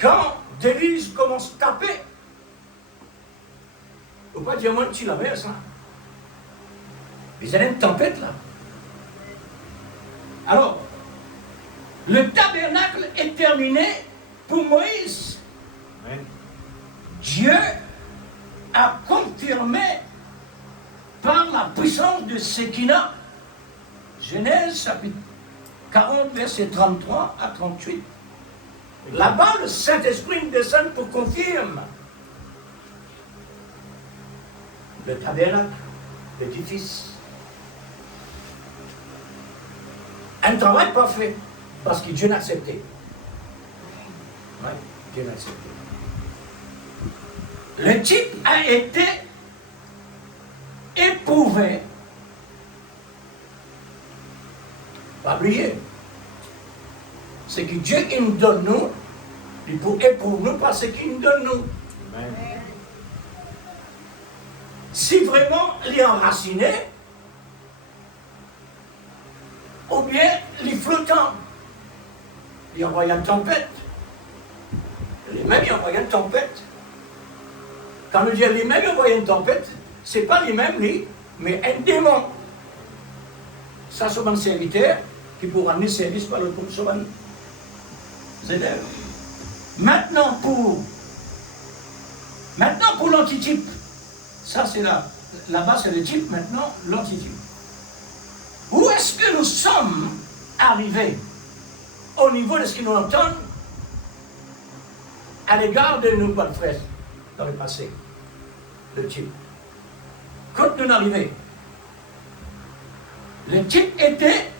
Quand Denise commence à taper, il ne faut pas dire moi tu la mer, ça. Mais il y a une tempête là. Alors, le tabernacle est terminé pour Moïse. Amen. Dieu a confirmé par la puissance de Shekinah. Genèse chapitre 40, verset 33 à 38. Là-bas, le Saint-Esprit descend pour confirmer le tabernacle, l'édifice. Un travail parfait, parce que Dieu l'a accepté. Ouais, Dieu l'a accepté. Le type a été éprouvé. Pas oublier. Ce que Dieu il nous donne nous, il peut éprouver nous par ce qu'il nous donne nous. Amen. Si vraiment il est enraciné, ou bien il est flottant, il envoie une tempête. Les mêmes, il envoie une tempête. Quand nous disons les mêmes, il envoie une tempête, ce n'est pas les mêmes, mais un démon. Ça, c'est un serviteur qui pourra ramener service par le groupe souvent élèves. Maintenant pour l'antitype, ça c'est là-bas c'est le type, maintenant l'antitype. Où est-ce que nous sommes arrivés au niveau de ce qu'ils nous entendent à l'égard de nos bonnes frères dans le passé, le type. Quand nous arrivons, le type était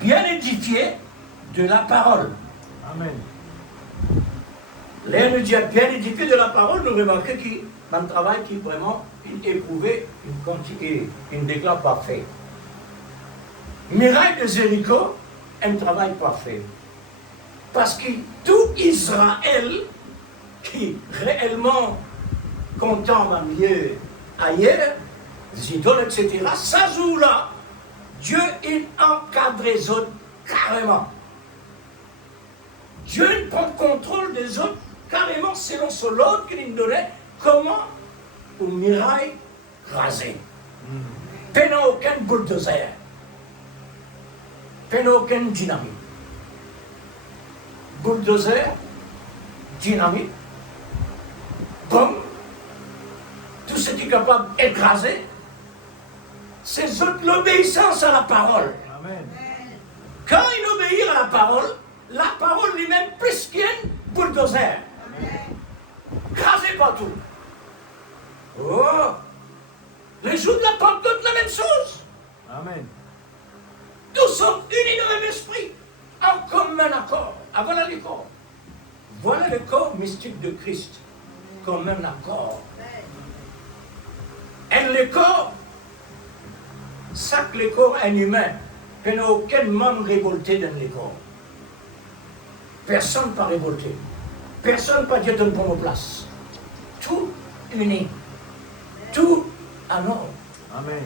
bien édifié de la parole. Amen. Là, nous dit bien édifié de la parole, nous remarquons qu'il y a un travail qui vraiment éprouvé, il déclare parfait. Miracle de Jéricho, un travail parfait. Parce que tout Israël qui réellement content un milieu ailleurs, les idoles, etc., ça joue-là, Dieu il encadre les autres carrément. Dieu il prend contrôle des autres carrément selon ce lot qu'il nous donnait, comment au mirail rasé. Pas aucun bulldozer, pas aucun dynamite. Bulldozer, dynamite, bombe, tout ce qui est capable d'écraser, c'est l'obéissance à la parole. Amen. Quand il obéit à la parole lui-même plus qu'un bulldozer. Crasez partout. Oh! Les jours de la Pentecôte, la même chose. Amen. Nous sommes unis dans le même esprit, en commun accord. Ah, voilà le corps. Voilà le corps mystique de Christ, comme un accord. Et le corps, ça que le corps est humain, il n'y a aucun membre révolté dans le corps. Personne pas révolté. Personne pas dit donne pour nos places. Tout uni. Tout en ordre. Amen.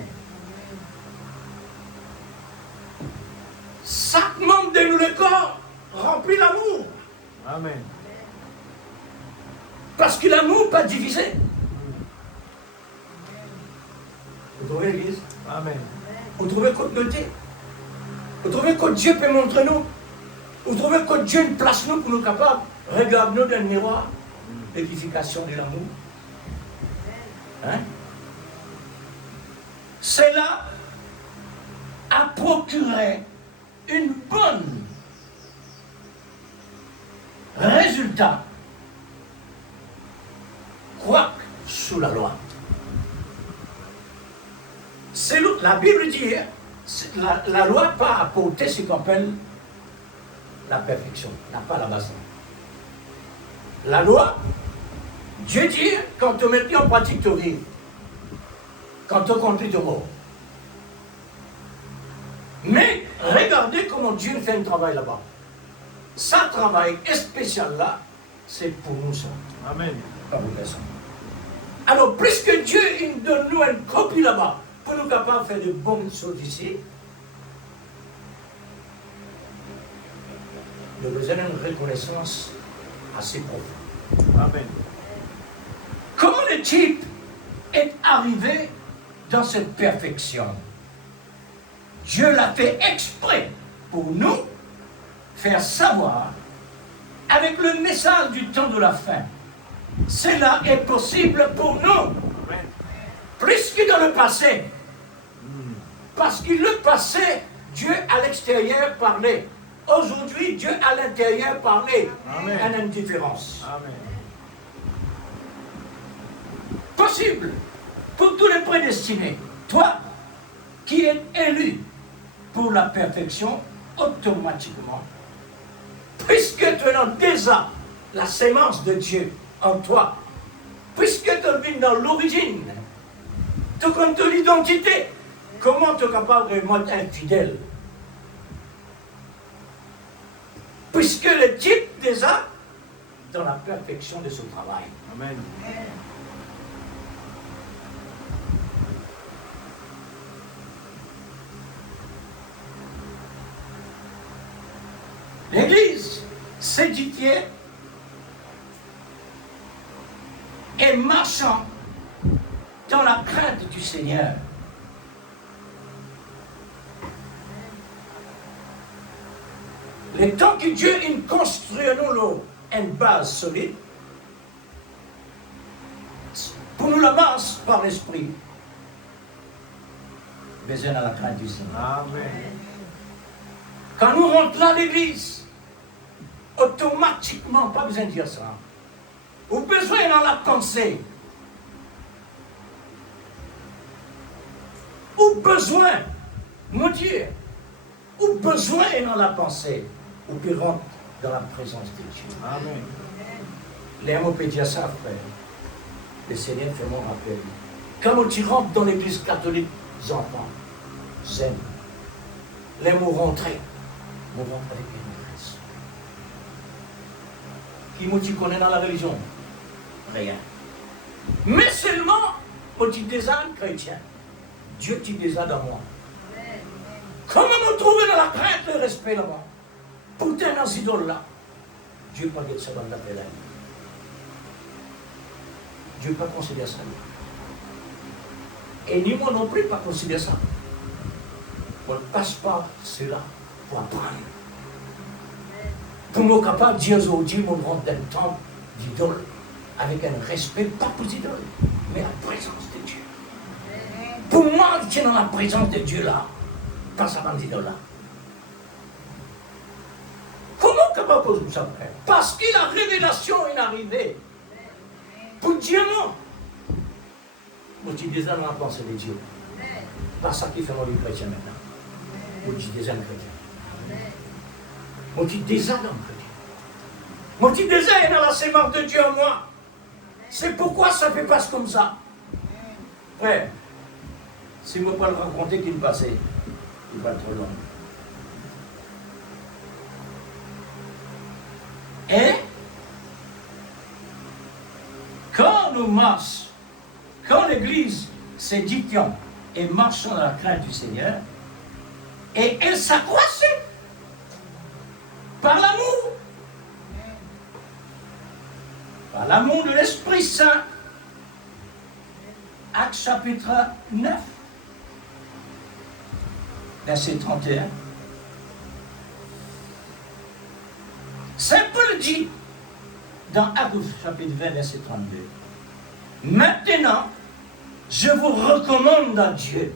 Chaque membre de nous, le corps, remplit l'amour. Amen. Parce que l'amour pas divisé. Vous trouvez l'église? Amen. Vous trouvez qu'on noté? Vous trouvez que Dieu peut montrer nous? Vous trouvez que Dieu une place nous pour nous capables? Regarde-nous dans le miroir. L'édification de l'amour. Hein? Cela a procuré une bonne résultat, quoique sous la loi. La Bible dit, la loi n'a pas apporté ce qu'on appelle la perfection, n'a pas la base. La loi, Dieu dit, quand tu mets en pratique ta vie, quand tu accomplis ton mot. Mais regardez comment Dieu fait un travail là-bas. Ce travail spécial là, c'est pour nous ça. Amen. Pas pour personne. Alors, puisque Dieu il donne nous une copie là-bas, pour nous capables de faire de bonnes choses ici, nous avons besoin d'une reconnaissance assez profonde. Amen. Comment le type est arrivé dans cette perfection? Dieu l'a fait exprès pour nous faire savoir, avec le message du temps de la fin, cela est possible pour nous, Amen. plus que dans le passé. Parce que le passé, Dieu à l'extérieur parlait. Aujourd'hui, Dieu à l'intérieur parlait. Amen. Il y a une différence. Amen. Possible pour tous les prédestinés. Toi, qui es élu pour la perfection, automatiquement, puisque puisque tu as déjà la sémence de Dieu en toi, puisque tu vis dans l'origine, tu connais ton identité, comment tu es capable de être infidèle? Puisque le type déjà dans la perfection de son travail. Amen. L'Église s'édifiait et marchant dans la crainte du Seigneur. Le temps que Dieu construit une base solide, pour nous la base par l'Esprit, besoin de la crainte du Seigneur. Amen. Quand nous rentrons dans l'Église, automatiquement, pas besoin de dire ça, ou besoin dans la pensée, ou besoin, mon Dieu, ou besoin dans la pensée, ou puis rentre dans la présence de Dieu. Amen. Les mots peuvent dire ça, frère. Le Seigneur fait mon rappel. Quand tu rentres dans l'Église catholique, les enfants, zen, les mots rentrés, nous rentrons avec une maîtresse. Qui moi tu connais dans la religion? Rien. Mais seulement, quand tu désires chrétien, Dieu tu désires dans moi. Comment nous trouver dans la crainte et le respect là-bas? Pourtant, dans ces idoles-là, Dieu ne peut pas ça dans la paix. Dieu ne peut pas considérer ça. Et ni moi non plus, pas considérer ça. On ne passe pas cela pour apprendre. Pour nous capables de dire aujourd'hui, on rentre dans le temple d'idole avec un respect, pas pour les idoles, mais la présence de Dieu. Pour moi, qui est dans la présence de Dieu là, pas ça dans l'idole là. Comment capable de ça faire? Parce que la révélation est arrivée. Pour Dieu, non. Moi, tu dis déjà dans la pensée de Dieu. Pas ça qui fait mon vie chrétien maintenant. Moi, tu dis déjà un chrétien. Moi, tu dis déjà dans le chrétien. Moi, tu dis déjà dans la sémence de Dieu en moi. C'est pourquoi ça ne fait pas comme ça. Frère, si je ne peux pas le raconter qu'il passait, il va trop long. Et quand nous marchons, quand l'Église s'édifiant et marchant dans la crainte du Seigneur, et elle s'accroissait par l'amour. Par l'amour de l'Esprit Saint. Actes chapitre 9, verset 31. Saint Paul dit dans Actes chapitre 20, verset 32. Maintenant, je vous recommande à Dieu.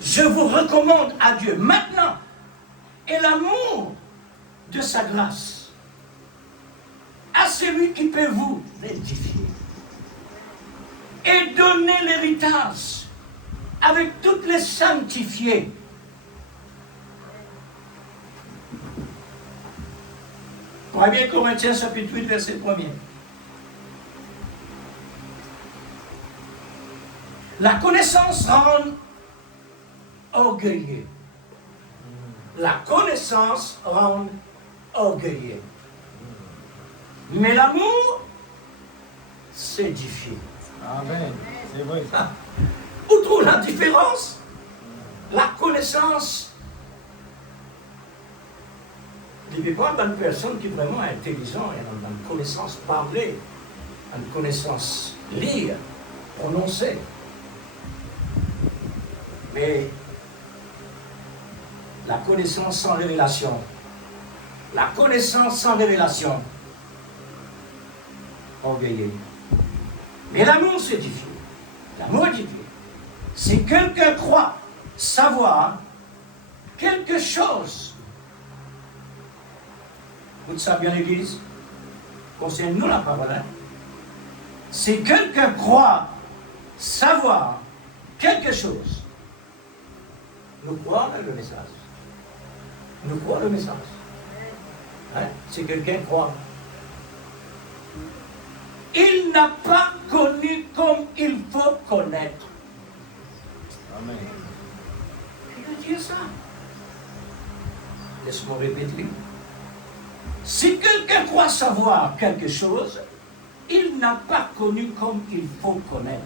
Je vous recommande à Dieu maintenant et l'amour de sa grâce à celui qui peut vous édifier et donner l'héritage avec toutes les sanctifiés. Premier Corinthiens chapitre 8, verset 1er. La connaissance rend orgueilleux. La connaissance rend orgueilleux. Mais l'amour s'édifie. Amen. C'est vrai. Où trouve la différence? La connaissance. Il n'y a pas d'une personne qui est vraiment intelligente, et une connaissance parler, une connaissance lire, prononcer. Mais la connaissance sans révélation, la connaissance sans révélation, orgueilleux. Mais l'amour s'édifie. L'amour édifie. Si quelqu'un croit savoir quelque chose, vous savez bien l'Église, concerne-nous la parole. Hein? Si quelqu'un croit savoir quelque chose, nous croyons le message. nous croit le message. Hein? Si quelqu'un croit. Il n'a pas connu comme il faut connaître. Amen. Il veut dire ça. Laisse-moi répéter. Si quelqu'un croit savoir quelque chose, il n'a pas connu comme il faut connaître.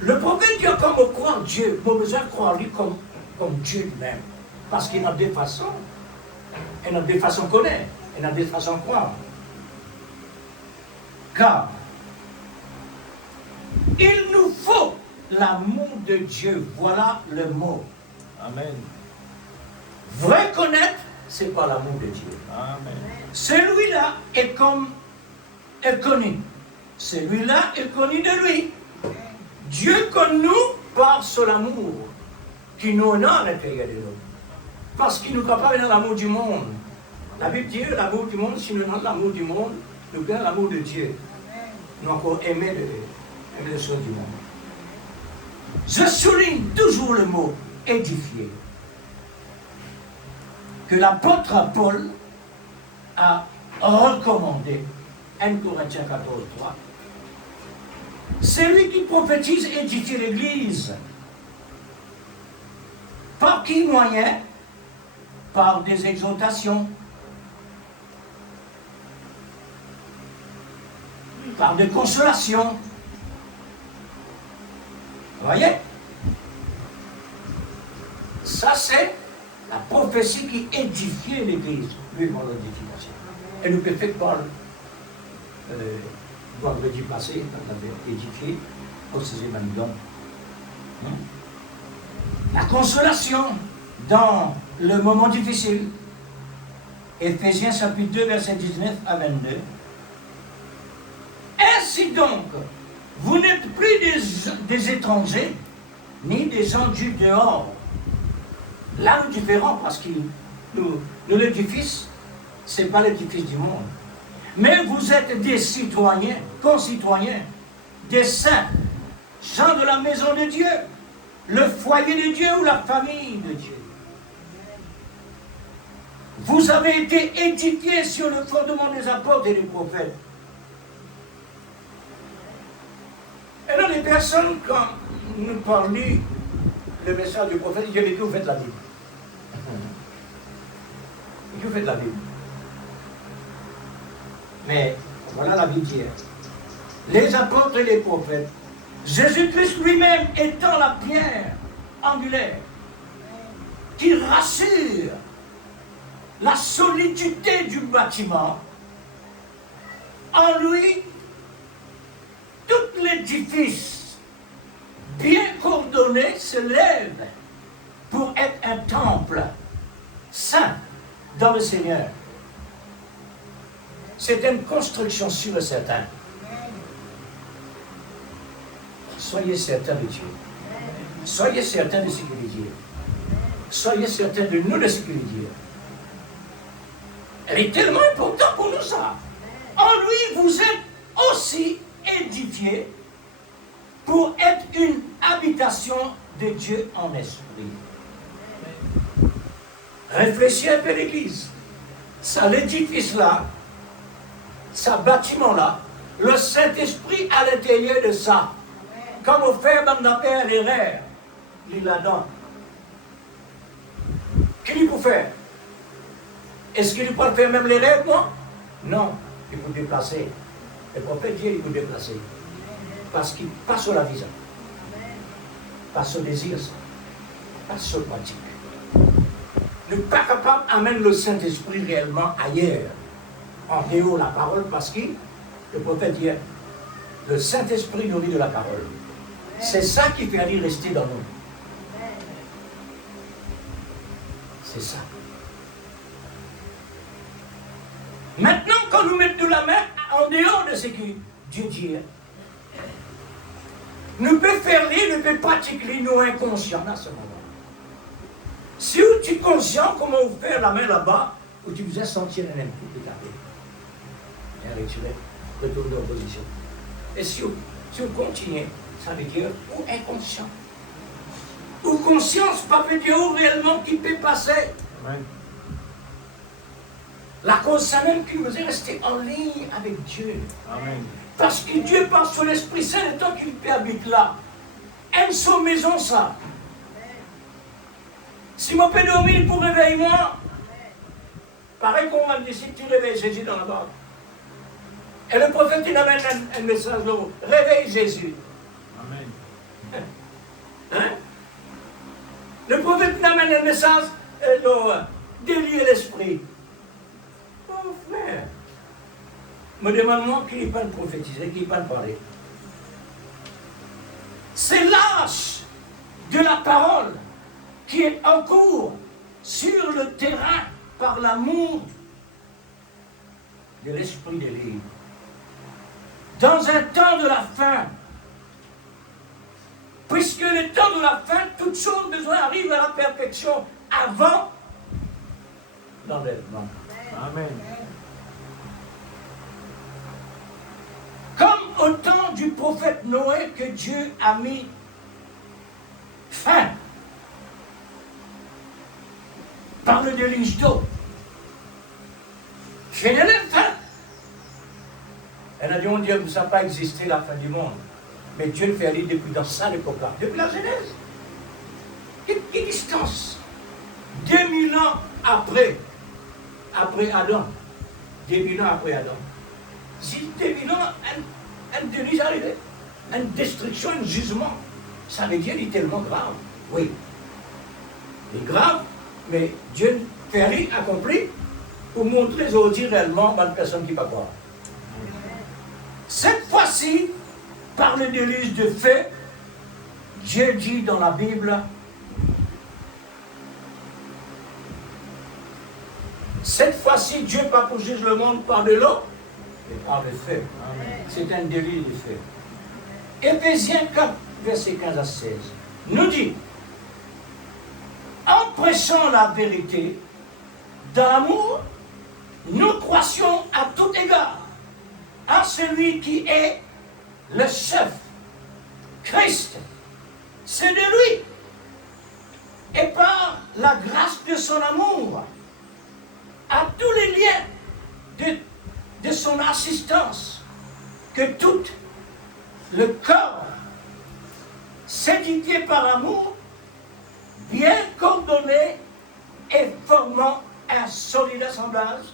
Le prophète dit comme on croit en Dieu, on a besoin de croire lui comme Dieu lui-même. Parce qu'il y a deux façons. Il y a deux façons de connaître, il y a deux façons de croire. Car il nous faut l'amour de Dieu. Voilà le mot. Amen. Vrai connaître, c'est pas l'amour de Dieu. Amen. Celui-là est connu. Celui-là est connu de lui. Dieu connaît nous par son amour qui nous honore à l'intérieur de nous. Parce qu'il nous capable de l'amour du monde. La Bible dit l'amour du monde, si nous avons l'amour du monde, nous avons l'amour de Dieu. Nous encore aimer les choses du monde. Je souligne toujours le mot édifier. Que l'apôtre Paul a recommandé. 1 Corinthiens 14, 3. C'est lui qui prophétise édifier l'Église. Par qui moyen? Par des exhortations. Par des consolations. Vous voyez? Ça, c'est la prophétie qui édifiait l'Église. Lui, mon édification. Et nous, fait par vendredi passé, on avait édifié au 6e Manidon. La consolation dans le moment difficile. Éphésiens chapitre 2, verset 19 à 22. Ainsi donc, vous n'êtes plus des étrangers, ni des gens du dehors. Là, nous différons parce que nous l'édifice, ce n'est pas l'édifice du monde. Mais vous êtes des citoyens, concitoyens, des saints, gens de la maison de Dieu, le foyer de Dieu ou la famille de Dieu. Vous avez été édifiés sur le fondement des apôtres et des prophètes. Et dans les personnes, quand nous parlons le message du prophète, ils disent, mais que vous faites la Bible? Que vous faites la Bible? Mais voilà la Bible dit. Les apôtres et les prophètes, Jésus-Christ lui-même étant la pierre angulaire, qui rassure la solidité du bâtiment, en lui, tout l'édifice bien coordonné se lève pour être un temple saint dans le Seigneur. C'est une construction sûre et certaine. Soyez certains de Dieu. Soyez certains de ce qu'il veut dire. Soyez certains de nous de ce qu'il veut dire. Elle est tellement importante pour nous ça. En lui, vous êtes aussi édifiés pour être une habitation de Dieu en esprit. Réfléchissez un peu l'Église. Ça, l'édifice là, ce bâtiment-là, le Saint-Esprit à l'intérieur de ça. Comme on fait dans la paix l'erreur, il là-dedans. Qui peut faire? Est-ce qu'il peut faire même l'erreur, moi? Non, il peut déplacer. Le prophète Dieu, il peut déplacer. Parce qu'il passe sur la vision. Passe au désir, passe au pratique. Nous ne sommes pas capables d'amener le Saint-Esprit réellement ailleurs. En dehors de la parole, parce que le prophète dit, le Saint-Esprit nourrit de la parole. C'est ça qui fait aller rester dans nous. C'est ça. Maintenant, quand nous mettons la main en dehors de ce que Dieu dit, nous pouvons faire rire, nous pouvons pratiquer nos inconscients à ce moment. Si tu es conscient comment vous faire la main là-bas, où tu vous as senti un coup de taper. Et retirer, retourner en position. Et si vous continuez, ça veut dire ou inconscient, ou conscience, pas fait Dieu réellement qui peut passer. Amen. La cause, c'est même qu'il nous est resté en ligne avec Dieu. Amen. Parce que Dieu, par son Esprit Saint, le temps qu'il peut habiter là, aime son maison, ça. Si mon peux dormir pour réveiller moi, pareil qu'on va dire, si tu réveilles Jésus dans la barque. Et le prophète, il amène un message là, réveille Jésus. Amen. Hein? Le prophète, il amène un message, délier l'esprit. Oh frère, me demande-moi qui n'est pas prophétiser, qui n'est pas parler. C'est l'âge de la parole qui est en cours sur le terrain par l'amour de l'esprit des livres. Dans un temps de la fin, puisque le temps de la fin, toutes choses besoin arrivent à la perfection avant l'enlèvement. Amen. Comme au temps du prophète Noé que Dieu a mis fin par le déluge d'eau. Fini la fin. Elle a dit, on dit, ça n'a pas existé la fin du monde. Mais Dieu le fait aller depuis dans ça l'époque-là, depuis la Genèse. Quelle distance? 2000 ans après Adam. 2000 ans après Adam. Si 2000 ans, un déluge arrivé, une destruction, un jugement, ça devient tellement grave. Oui. C'est grave, mais Dieu fait aller accompli pour montrer aujourd'hui réellement à une personne qui ne va pas croire. Cette fois-ci, par le déluge de feu, Dieu dit dans la Bible, cette fois-ci, Dieu pas pour juger le monde par de l'eau, mais par le feu. C'est un déluge de feu. Éphésiens 4, versets 15 à 16, nous dit, en prêchant la vérité, dans l'amour, nous croissions à tout égard en celui qui est le chef, Christ. C'est de lui. Et par la grâce de son amour, à tous les liens de son assistance, que tout le corps, s'édifié par amour, bien coordonné et formant un solide assemblage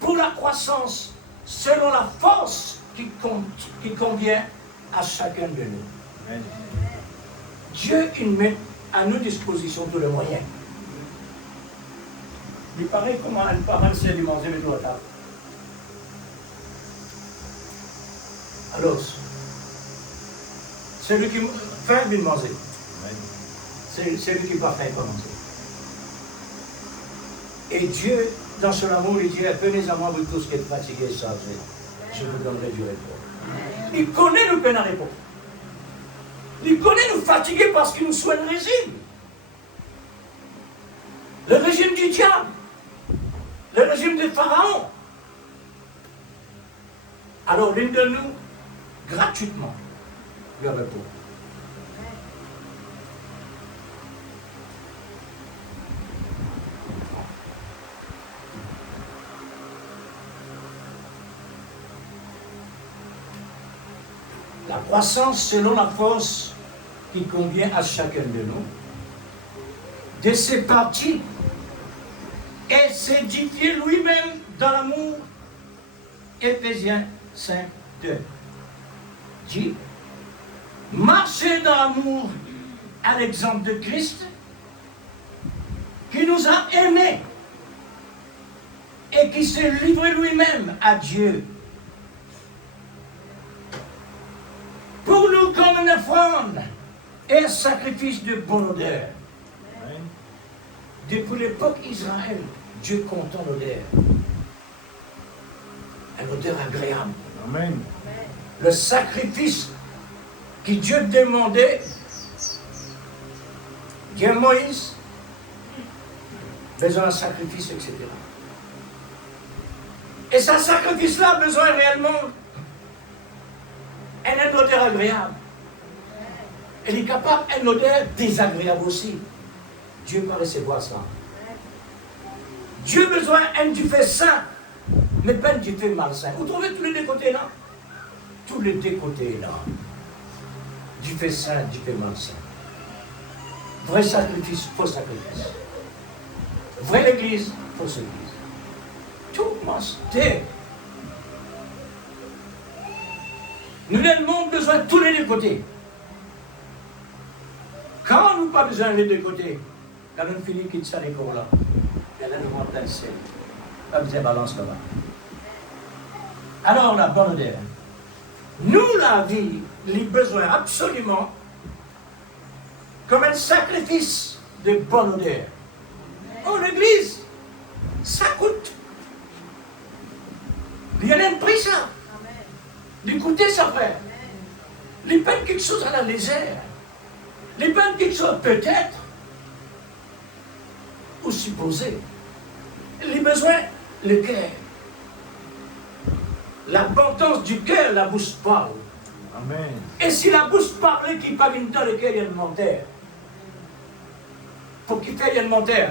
pour la croissance selon la force qui convient à chacun de nous. Amen. Dieu, il met à nos dispositions tous les moyens. Il paraît comment un parent sait de manger le doigt. Alors, celui qui fait de manger, c'est celui qui va faire commencer. Et Dieu, dans son amour, il dit, venez à moi, vous tous qui êtes fatigués et chargés, je vous donnerai du repos. Il connaît nos peines à repos. Il connaît nous fatiguer parce qu'il nous souhaite le régime. Le régime du diable. Le régime du pharaon. Alors, il donne-nous gratuitement le repos. La croissance selon la force qui convient à chacun de nous, de ses parties, et s'édifier lui-même dans l'amour. Éphésiens 5, 2 dit, marchez dans l'amour à l'exemple de Christ, qui nous a aimés et qui s'est livré lui-même à Dieu pour nous comme une offrande et un sacrifice de bonne odeur. Amen. Depuis l'époque Israël, Dieu compte l'odeur. Une odeur agréable. Amen. Le sacrifice que Dieu demandait, Dieu Moïse, besoin d'un sacrifice, etc. Et ce sacrifice-là a besoin réellement d'une odeur agréable. Elle est capable d'une odeur désagréable aussi. Dieu peut recevoir ça. Dieu a besoin d'un du fait saint, mais pas un du fait malsain. Vous trouvez tous les deux côtés là? Tous les deux côtés là. Du fait saint, du fait malsain. Vrai sacrifice, faux sacrifice. Vraie église, fausse église. Tout must stay. Nous avons besoin de tous les deux côtés. Quand nous n'avons pas besoin des deux côtés, quand on finit quitte ça les corps là, elle a le monde dans le ciel. Pas besoin de balance là-bas. Alors la bonne odeur. Nous, la vie, les besoins absolument comme un sacrifice de bonne odeur. Oh, l'église, ça coûte. Il y a un prix ça. D'écouter ça, frère. Les peines quelque chose à la légère. Les peines quelque chose peut-être. Ou supposé. Les besoins, le cœur. L'abondance du cœur, la bouche parle. Amen. Et si la bouche parle, qui parle dans le cœur, il y a une menteur. Pour qu'il fasse une menteur.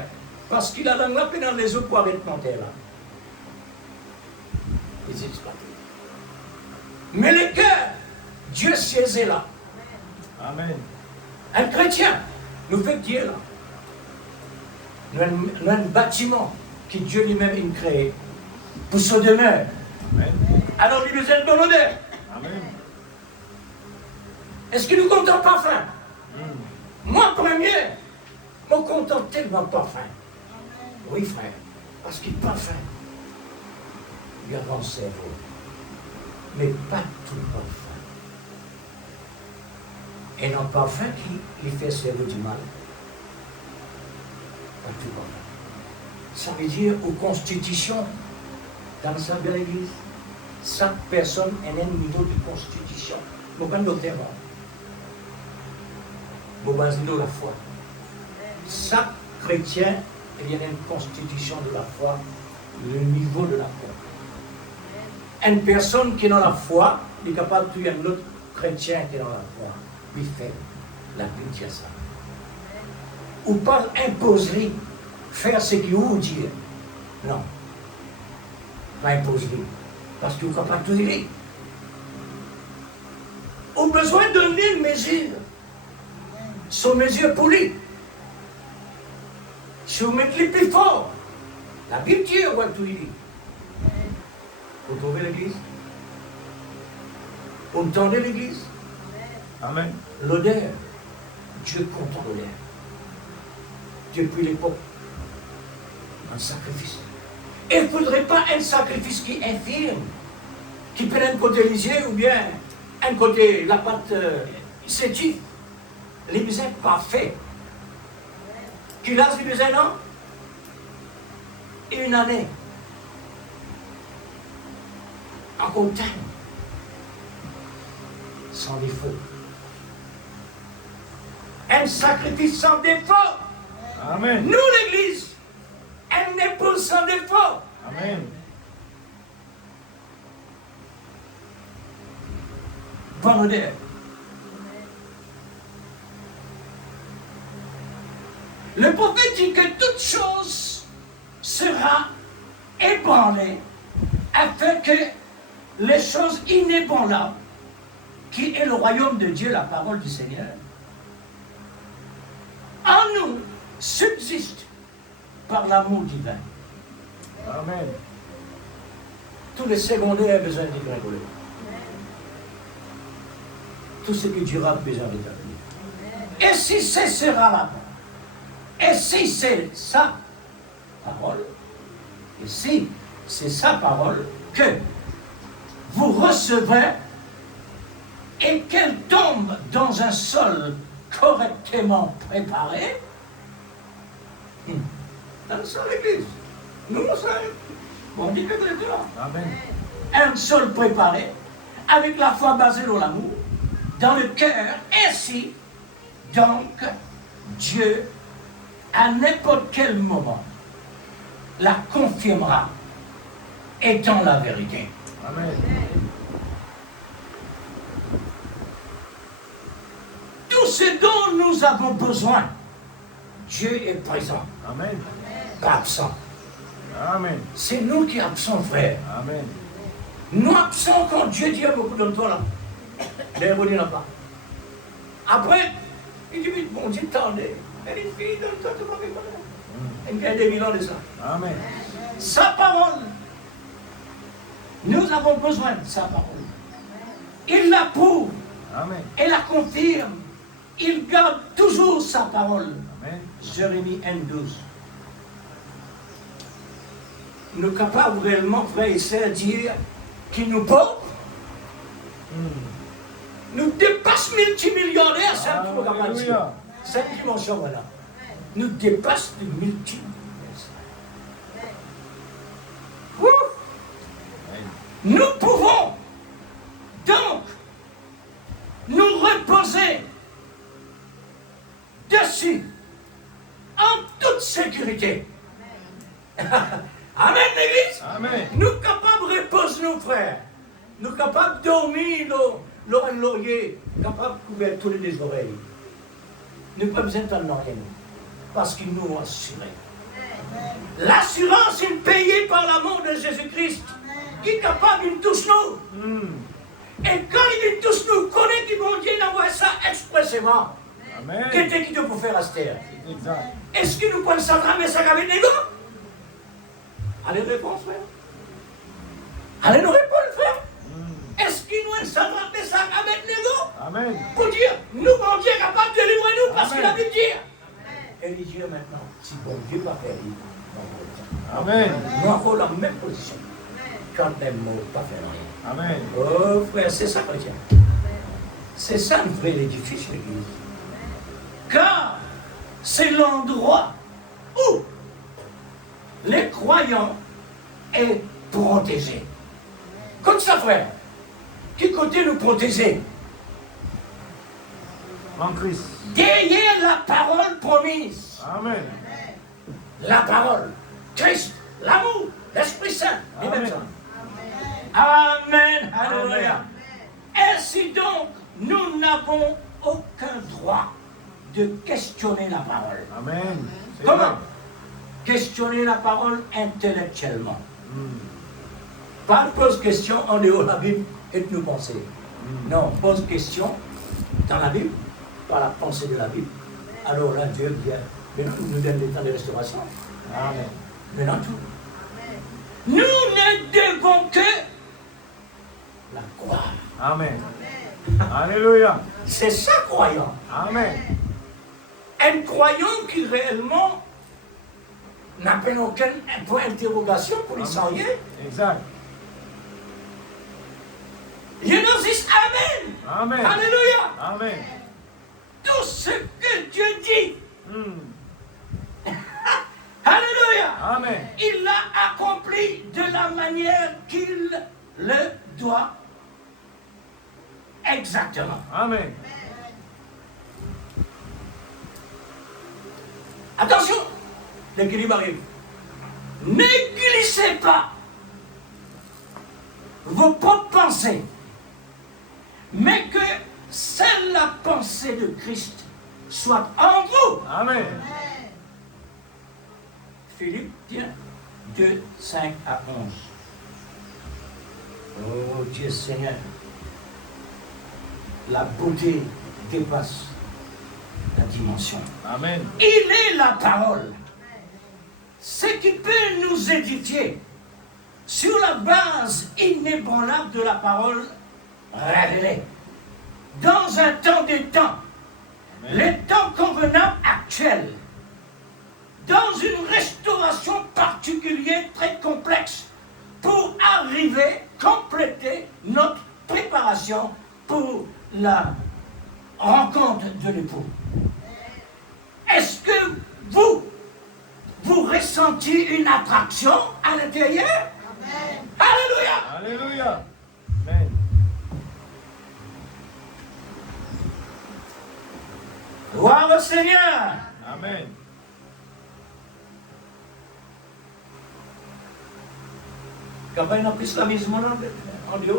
Parce qu'il a la langue là, dans les autres pour être menteur là. Ils exploitent. Mais le cœur, Dieu siège là. Amen. Un chrétien, nous fait Dieu là. Nous avons un bâtiment que Dieu lui-même a créé pour se demeurer. Amen. Alors il nous a une bonne odeur. Amen. Est-ce que nous comptons parfum? Moi, premier, je me contente tellement de parfum. Oui, frère, parce qu'il parfum, il y a dans le cerveau. Mais pas tout le parfum. Et non parfum qui lui fait cerveau du mal. Pas tout le parfum. Ça veut dire aux constitutions dans sa belle église. Chaque personne a un niveau de constitution. Je ne sais pas docteur. Je base de la foi. Chaque chrétien, il y a une constitution de la foi, le niveau de la foi. Une personne qui est dans la foi est capable de tuer un autre chrétien qui est dans la foi. Il fait la Bible dit ça. Ou par imposerie, faire ce qu'il veut dire. Non. Pas imposerie. Parce qu'il est capable de tuer. Au besoin de donner une mesure. Son mesure pour lui. Si vous mettez les plus fort, la Bible dit, on va tout dire. Vous trouvez l'église? Vous entendez l'église? Amen. L'odeur. Dieu content l'odeur. Depuis l'époque. Un sacrifice. Il ne faudrait pas un sacrifice qui est infirme, qui prend un côté les yeux ou bien un côté la pâte sétive. Les besoins parfaits. Qui lâche les besoins, non? Une année. En content. Sans défaut. Un sacrifice sans défaut. Amen. Nous, l'Église, un épouse sans défaut. Amen. Bonne odeur. Le prophète dit que toute chose sera ébranlée afin que les choses inébranlables, qui est le royaume de Dieu, la parole du Seigneur, en nous subsistent par l'amour divin. Amen. Tous les secondaires ont besoin d'être régulés. Tout ce qui est durable a besoin d'être régulé. Et si ce sera là-bas, et si c'est sa parole, et si c'est sa parole que vous recevrez et qu'elle tombe dans un sol correctement préparé, dans le sol l'église, nous le savons, on dit que les deux. Amen. Un sol préparé, avec la foi basée sur l'amour, dans le cœur, ainsi, donc, Dieu, à n'importe quel moment, la confirmera étant la vérité. Amen. Tout ce nous avons besoin. Dieu est présent, Amen. pas absent. Amen. C'est nous qui sommes absents, frère. Amen. Nous absents quand Dieu dit à beaucoup de toi là. D'ailleurs, on n'y l'a pas. Après, il dit, bon Dieu, attendez. Elle est une fille, donne-toi, tu vas me Il y a des millions de ça. Amen. Sa parole. Nous avons besoin de sa parole. Il l'approuve. Amen. Et la confirme. Il garde toujours sa parole. Amen. Jérémie 1,12. Nous sommes capables réellement, frères et sœurs, de dire qu'il nous porte. Nous dépassons multimillionnaires, c'est un peu capable de dire. Cette dimension, voilà. Nous dépasse de multimillionnaires. Nous pouvons donc nous reposer dessus en toute sécurité. Amen, l'église. Amen. Nous capables de reposer nos frères. Nous capables de dormir l'oreiller, capables de couvrir tous les oreilles. Nous n'avons pas besoin de rien, parce qu'il nous a assuré. L'assurance est payée par l'amour de Jésus-Christ, qui est capable de nous toucher nous. Et quand il nous touche nous, connaît que mon Dieu envoie ça expressément. Amen. Qu'est-ce qu'il doit faire à cette terre? Exact. Est-ce que nous pouvons s'attraper ça avec les gars? Allez, réponse, frère. Allez, nous répondre, frère. Est-ce qu'il nous s'attraper ça avec les gars? Amen. Pour dire, nous, mon Dieu est capable de livrer nous parce Amen. qu'il a vu dire. Et il dit maintenant, si bon Dieu va faire, Amen. nous avons la même position. Quand même, mot, pas faire rien. Amen. Oh, frère, c'est ça, chrétien. C'est ça le vrai édifice, l'église. Car c'est l'endroit où les croyants est protégés. Comme ça, frère. Qui côté nous protéger? En Christ. Derrière la parole promise. Amen. La parole. Christ, l'amour, l'Esprit Saint. Les mêmes Amen. choses. Amen. Alléluia. Ainsi donc, nous n'avons aucun droit de questionner la parole. Amen. C'est Comment? vrai. Questionner la parole intellectuellement. Pas pose question en dehors de la Bible et de nous penser. Non, pose question dans la Bible, par la pensée de la Bible. Alors là, Dieu vient. Maintenant, il nous donne des temps de restauration. Amen. Maintenant, tout. Nous ne devons que la croire. Amen. Alléluia. C'est ça, croyant. Amen. Un croyant qui réellement n'a pas aucun point d'interrogation pour y s'en aller. Exact. Il existe. Amen. Amen. Alléluia. Amen. Tout ce que Dieu dit. Mm. Alléluia. Amen. Il l'a accompli de la manière qu'il le doit. Exactement. Amen. Attention, l'équilibre arrive. Ne glissez pas vos propres pensées, mais que seule la pensée de Christ soit en vous. Amen. Philippiens 2, 5 à 11. Oh Dieu Seigneur, la beauté dépasse la dimension. Amen. Il est la parole. Ce qui peut nous édifier sur la base inébranlable de la parole révélée. Dans un temps des temps, les temps convenables actuels, dans une restauration particulière très complexe, pour arriver, compléter notre préparation pour la rencontre de l'époux. Est-ce que vous ressentiez une attraction à l'intérieur? Amen. Alléluia. Alléluia. Amen. Gloire au Seigneur. Amen. Quand on a pris l'islamisme en Dieu.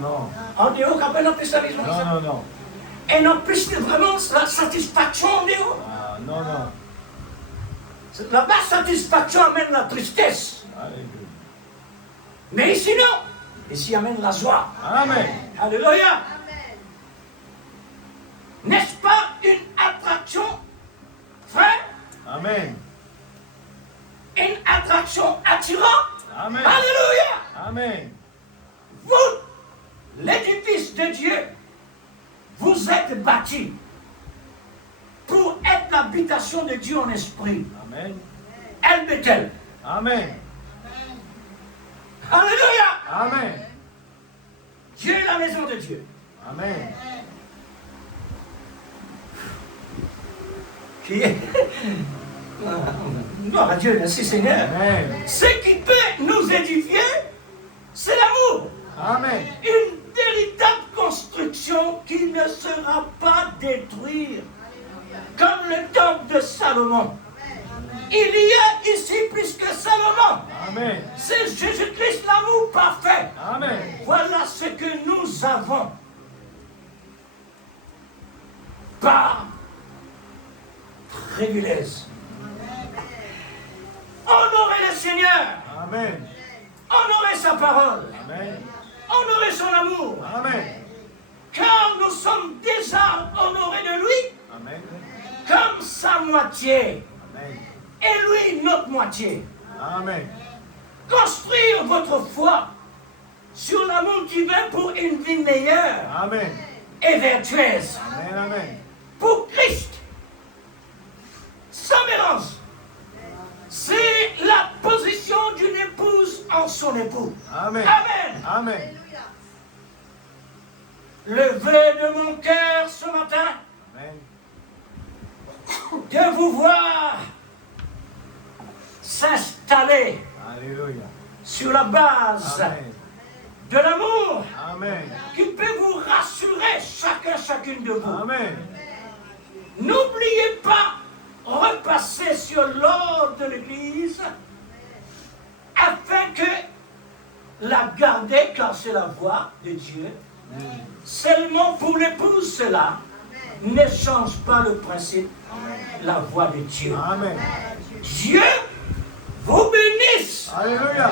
Non. En Dieu, quand on a pris l'islamisme. Non, non, non. Et non plus vraiment la satisfaction en dehors. Ah, non, non. La basse satisfaction amène la tristesse. Alléluia. Mais ici non. Ici amène la joie. Amen. Alléluia. N'est-ce pas une attraction, frère? Amen. Une attraction attirante? Amen. Alléluia. Amen. Vous, l'édifice de Dieu, vous êtes bâtis pour être l'habitation de Dieu en esprit. Amen. Elle Bethel. Amen. Alléluia. Amen. Dieu est la maison de Dieu. Amen. Qui est... Gloire à Dieu, merci Seigneur. Amen. Ce qui peut nous édifier, c'est l'amour. Amen. Une véritable construction qui ne sera pas détruite. Comme le temple de Salomon. Il y a ici plus que Salomon. Amen. C'est Jésus-Christ, l'amour parfait. Amen. Voilà ce que nous avons. Par privilège. Honorer le Seigneur. Amen. Honorer sa parole. Amen. Honorer son amour. Amen. Car nous sommes déjà honorés de lui Amen. comme sa moitié. Amen. Et lui, notre moitié. Amen. Construire votre foi sur l'amour divin pour une vie meilleure Amen. et vertueuse. Amen. Amen. Pour Christ. Sans mélange. C'est la position d'une épouse en son époux. Amen. Amen. Amen. Le vœu de mon cœur ce matin, Amen. de vous voir s'installer Alléluia. sur la base Amen. de l'amour Amen. qui peut vous rassurer chacune de vous. Amen. N'oubliez pas, repasser sur l'ordre de l'Église afin que la garder, car c'est la voie de Dieu. Seulement pour l'épouse, cela ne change pas le principe, la voie de Dieu. Amen. Dieu vous bénisse Alléluia.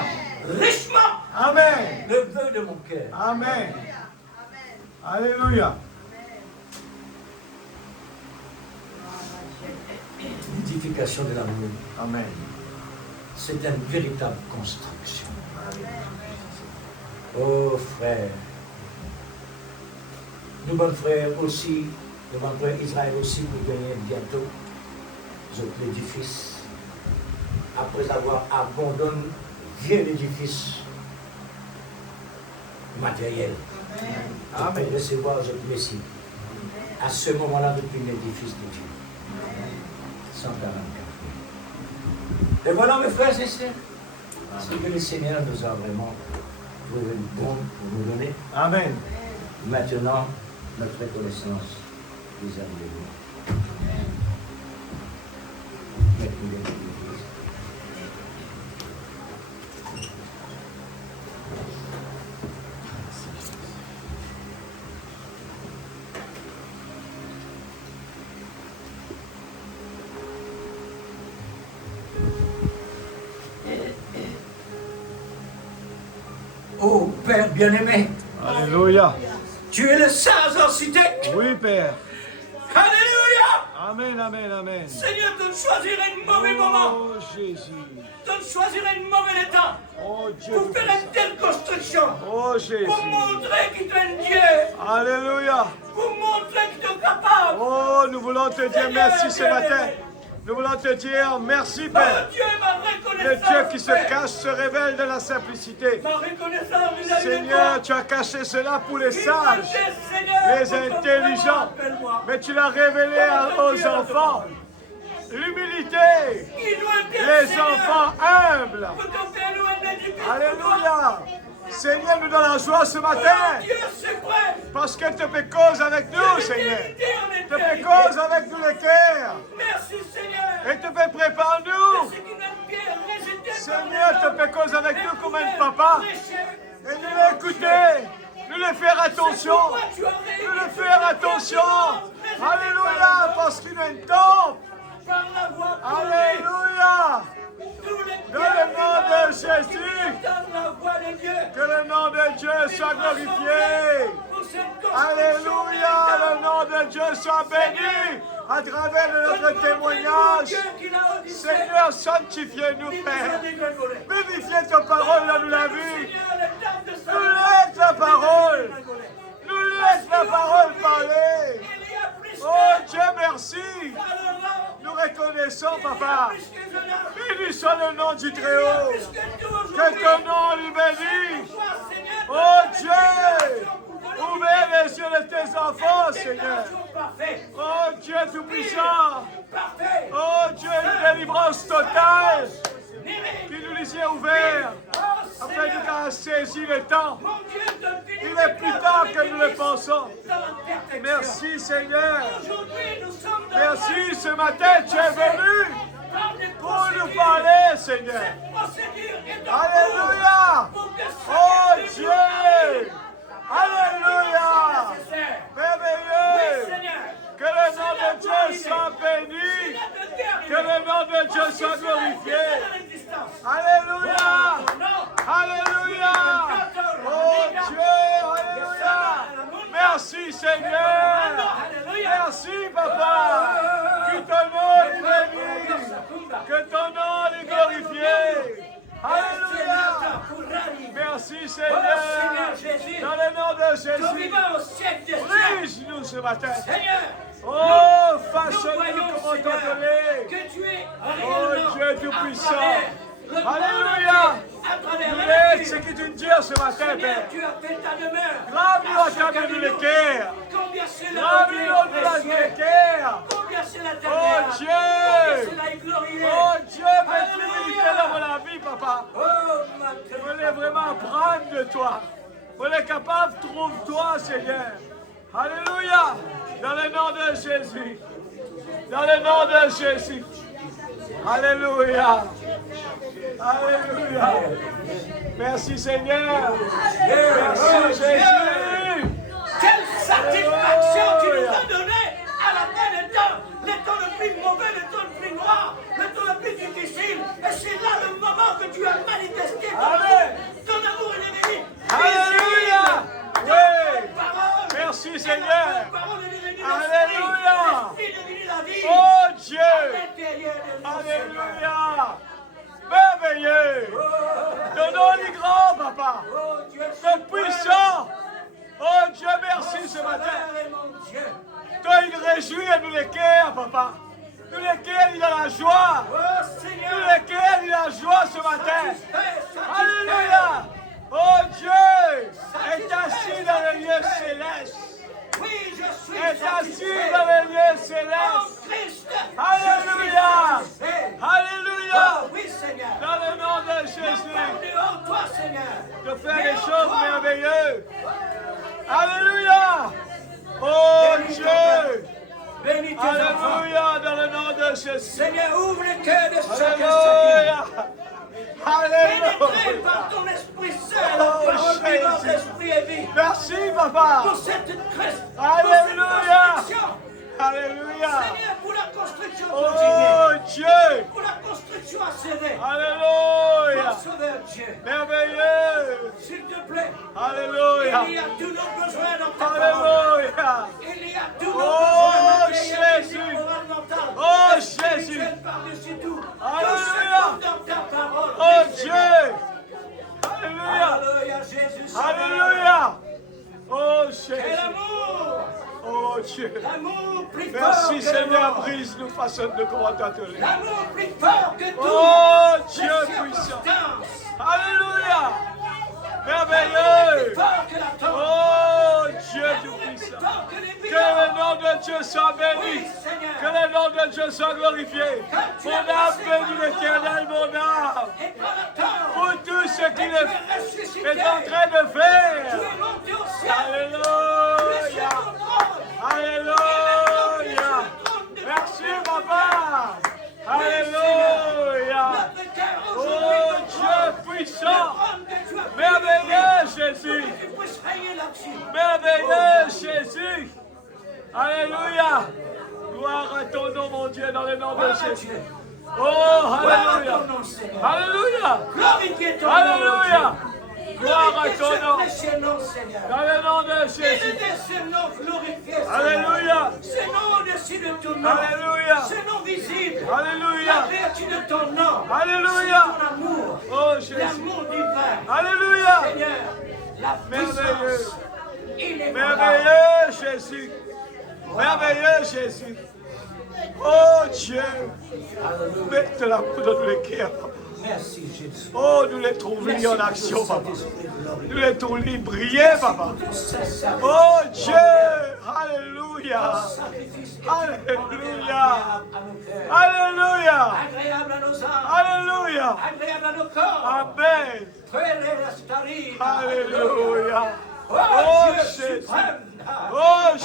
richement. Amen. Le vœu de mon cœur. Amen. Alléluia. L'édification de l'amour, Amen. c'est une véritable construction. Oh frère, nous bons frères aussi, nous bons frères Israël aussi, pour gagner bientôt l'édifice, après avoir abandonné vieux l'édifice matériel, après recevoir votre Messie. À ce moment-là, depuis l'édifice de Dieu. 144. Et voilà mes frères et sœurs, ce que le Seigneur nous a vraiment trouvé bon pour nous donner. Amen. Maintenant, notre reconnaissance vis-à-vis de vous. Mettez-nous dans l'Église. Oh Père bien-aimé, Alléluia. tu es le sage architecte. Oui, Père. Alléluia. Amen, amen, amen. Seigneur, tu choisirais un mauvais moment, Oh, Jésus. tu choisirais un mauvais état Oh, Dieu. pour faire une telle construction, Oh, Jésus. pour montrer qu'il est un Dieu, Alléluia. pour montrer qu'il est capable. Oh, nous voulons te dire merci ce matin. Nous voulons te dire merci, Mon Père. Dieu, ma Le reconnaissance. Dieu qui se Père. cache se révèle dans la simplicité. Ma reconnaissance vis-à-vis de Seigneur, toi. tu as caché cela pour les Qui sages, m'appelle, Seigneur, les pour que intelligents, vraiment appelle-moi. mais tu l'as révélé aux enfants. L'humilité, Qui doit être, les Seigneur, enfants humbles. pour te faire nous un édifice pour toi. Alléluia. Seigneur, nous donne la joie ce Oh matin Dieu suprême. parce que tu fais cause avec nous, Seigneur. Éternité en Tu fais éternité. cause avec nous les cœurs Merci Seigneur. et tu fais prépare-nous. C'est une pierre rejetée par Seigneur, les tu hommes. fais cause avec nous comme un Mais papa prêchée et nous l'écouter. Nous les faire attention. Nous les faire attention. Alléluia, parce qu'il y a une temple. Par la voix Alléluia. Dans le nom de Jésus. dans la voix de Dieu. Que le nom de Dieu soit glorifié. Pour cette Alléluia, le nom de Dieu soit béni à travers de notre témoignage. Seigneur, sanctifiez-nous, Père. Vivifiez ta parole, là, nous l'avons vu. Nous laisse la parole. Nous laisse la parole parler. Oh Dieu, merci. Nous reconnaissons, Papa. Béni soit le nom du Très-Haut. Que ton nom lui bénisse. Oh Dieu, ouvre les yeux de tes enfants, Seigneur. Oh Dieu tout-puissant. Oh Dieu, une délivrance totale. Qui nous les yeux ouverts. Afin de nous saisir le temps. Il est plus tard que nous le pensons. Merci Seigneur. Merci ce matin, tu es venu pour nous parler, Seigneur. Alléluia. Oh Dieu. Alléluia. Merveilleux. Que le nom de Dieu soit béni. Que le nom de Dieu soit glorifié. Alléluia. Alléluia. Oh Dieu. Alléluia. Merci Seigneur. Merci Papa. Que ton nom est béni. Que ton nom est glorifié. Alléluia. Merci Seigneur. Dans le nom de Jésus. Brise-nous ce matin. Oh, façonne-nous comment t'appeler. Oh Dieu tout-puissant. Alléluia. Laisse ce que tu nous dis ce matin, Père. Grave-nous à ta de l'équerre. Grave-nous de la l'équerre. Oh Dieu. Oh Dieu, fais-tu dans la vie, Papa. On voulait vraiment apprendre de toi. On est capable, trouve-toi, Seigneur. Alléluia. Dans le nom de Jésus. Dans le nom de Jésus. Alléluia. Alléluia. Merci Seigneur. Merci Jésus. Quelle satisfaction tu nous as donné à la fin des temps. Le temps le plus mauvais, le temps le plus noir, le temps le plus difficile. Et c'est là le moment que tu as manifesté ton amour et béni. Alléluia. Oui. Merci Seigneur. Alléluia. Oh Dieu. Alléluia. Merveilleux. Ton nom est grand, Papa. Ton puissant. Oh Dieu, merci ce matin. Toi, il réjouit à nous lesquels, Papa. Nous lesquels il a la joie. Nous lesquels il a la joie ce matin. Alléluia. Oh Dieu est assis dans les lieux célestes. Oui, je suis Est assis dans les lieux célestes. Christ. Alléluia. Alléluia. Oui, Seigneur. Dans le nom de Jésus. Dehors, toi, Seigneur. De faire des choses merveilleuses. Alléluia. Oh Dieu. Bénis tes enfants. Alléluia. Dans le nom de Jésus. Seigneur, ouvre le cœur de chacun. Alléluia. Pénétré Alléluia. par ton Esprit Saint, la Oh, parole vivante, Jésus. Esprit et vie. Merci, Papa. Pour cette Christ. Alléluia. Pour cette construction. Alléluia. Seigneur, pour la construction continue. Oh Dieu. Pour la construction achevée. Alléluia. Mon Sauveur Dieu. Merveilleux. S'il te plaît. Alléluia. Il y a tous nos besoins dans ta parole. Alléluia. Il y a tous nos Oh, besoins matériels, Jésus. physiques, moraux, mentaux. Oh, Et spirituels Jésus. par-dessus tout. Alléluia. Tout se trouve dans ta parole. Oh Oui, Dieu. Seigneur. Alléluia. Alléluia, Jésus. Sauveur. Alléluia. Oh Quel Jésus. amour. Oh Dieu. L'amour plus fort Merci que Seigneur, le monde. brise-nous, façonne de comment t'atteler. L'amour plus fort que tout. Oh Les Dieu puissant. circonstances. Alléluia. Plus Merveilleux. fort que la tombe. Oh Dieu L'amour est plus tout-puissant. fort que les Que bilans. le nom de Dieu soit Oui, béni. Seigneur. Que le nom de Dieu soit glorifié. Mon âme bénit l'Éternel, mon âme. Et par la tombe. Pour tout ce qu'il Tu es ressuscité. est en train de Tu faire. es monté au ciel. Tu es Alléluia. sur ton trône. Alléluia. Merci Papa. Alléluia. Notre cœur Oh aujourd'hui. Dieu puissant. Le trône que tu as pris. Merveilleux Jésus. Que tu puisses régner là-dessus. ton nom, mon Dieu, dans le nom de Gloire à Jésus. Dieu. Oh, Gloire à Alléluia. ton nom, Seigneur. Alléluia. Glorifiez ton nom. Alléluia. Dieu. Gloire à Glorifiez ton ce nom. précieux nom, Seigneur. Dans le nom de Jésus. Élevez ce nom glorifié, Seigneur. Alléluia. Ce nom au-dessus de tout nom. Alléluia. Ce nom visible. Alléluia. La vertu de ton nom. Alléluia. C'est ton amour. Oh, Jésus. L'amour divin. Alléluia. Seigneur, la Merveilleux. puissance. Il est Merveilleux Jésus. Merveilleux Jésus. Oh Dieu. Mette la poudre dans tous les cœurs. Merci, Jésus. Oh, nous les trouvons Merci en pour action, ton papa. Saint-Esprit glorieux. Nous les trouvons briller, papa. Pour ton saint-service. Oh Dieu. Alléluia. Sacrifice Alléluia. à nos cœurs. Alléluia. Agréable à nos âmes. Alléluia. Agréable à nos corps. Amen. Alléluia. Oh, Oh, Dieu Jésus. suprême. Oh,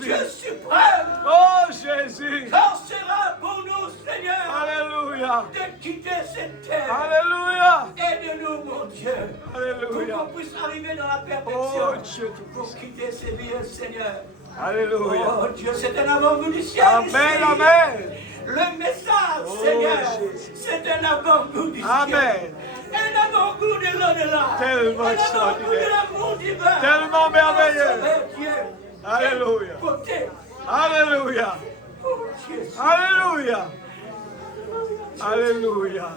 Dieu Jésus. suprême. Oh Jésus. Quand sera pour nous, Seigneur, Alléluia. de quitter cette terre. Alléluia. Aide-nous, mon Dieu, pour Alléluia. qu'on puisse arriver dans la Oh perfection. Dieu Pour tout-puissant. quitter ces lieux, Seigneur. Alléluia. Oh Dieu, c'est un avant-goût du ciel. Amen, ici. amen. Le message, Oh, Seigneur, Jésus. c'est un avant-goût du ciel. Amen. Un avant-goût de l'au-delà. Tellement Un avant-goût extraordinaire. de l'amour divin. Tellement merveilleux. Oh, Dieu. Alléluia. Côté. Alléluia. Oh Dieu. Alléluia. Alléluia.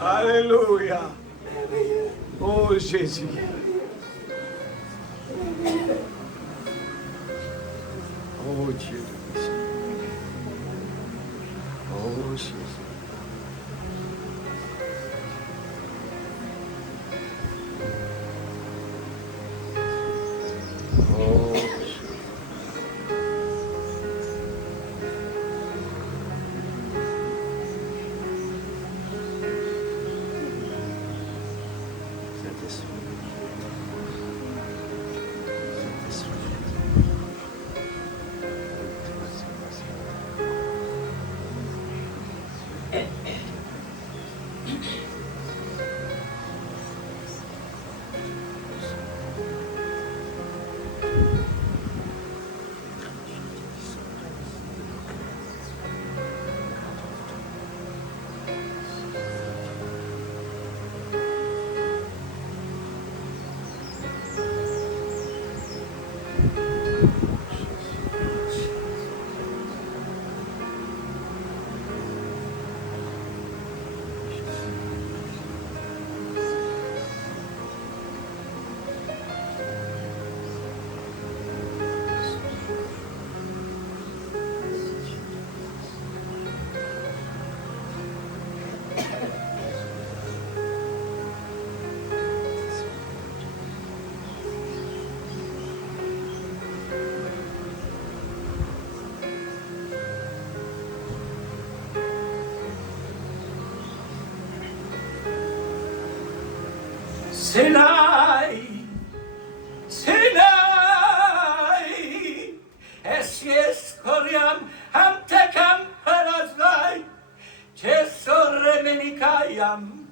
Alléluia. Oh Jésus. Oh Dieu de puissance. Oh Jésus. Oh Jésus. Saint-Esprit. Sinai, Sinai, es coriam amtecam parazai, tesore menicaiam,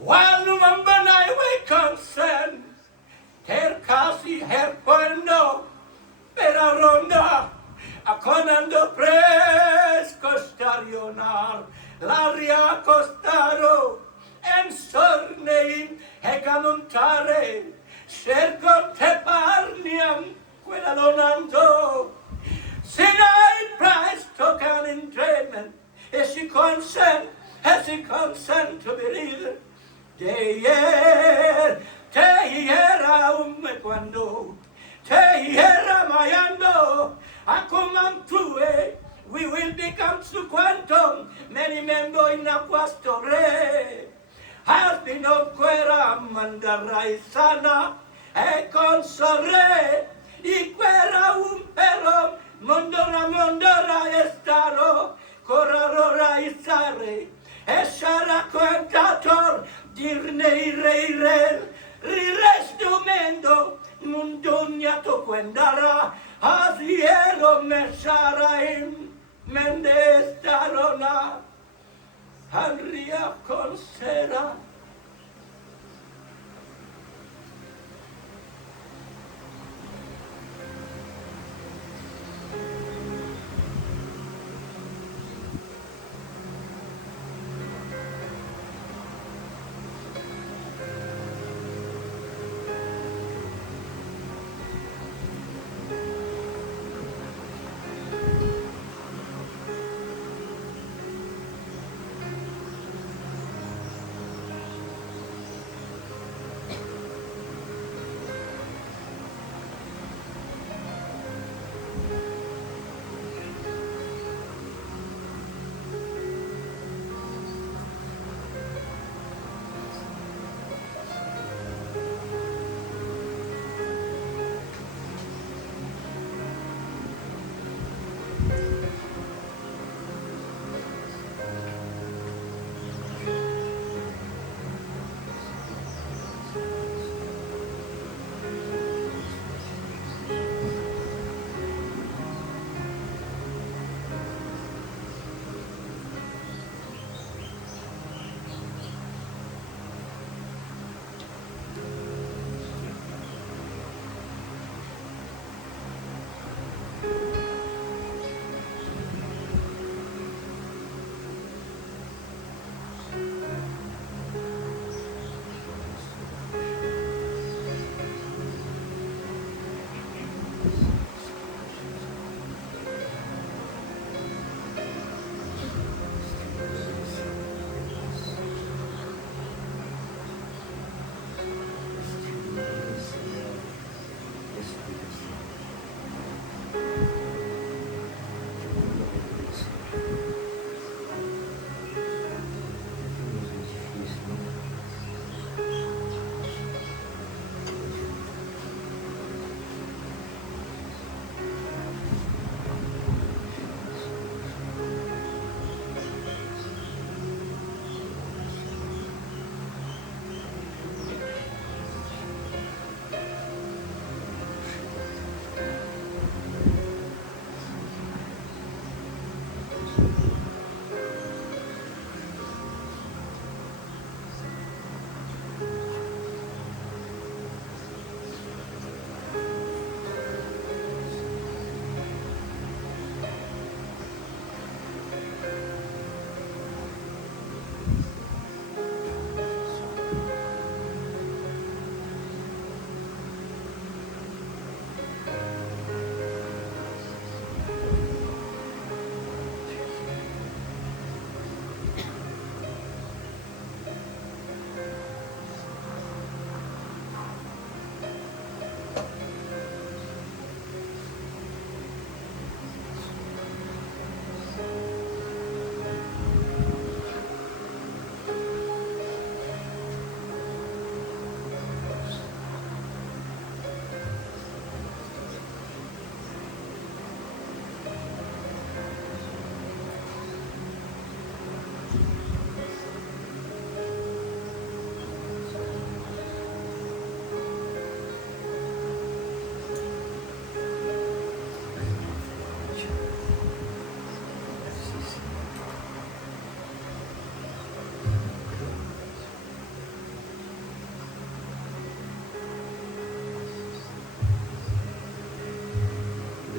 walum ambanai we consent, ter casi herquando, per aronda, aconando pres costarionar, l'aria costaro, en sornein hecamontare, cercom te parniam, quella lonando, Sinai price tocan in treatment, as she consent to believe, te hiera quando, te hiera mayando, acumam tue, we will become su quantum, many member in apostore, Albino quera mandarai sana e consore i quera pero mondora estaro corrora isare e sarà quantator dirne irreirel rirestumendo mundonia to quendara asiero mesaraim mendestarona Andrea Consera.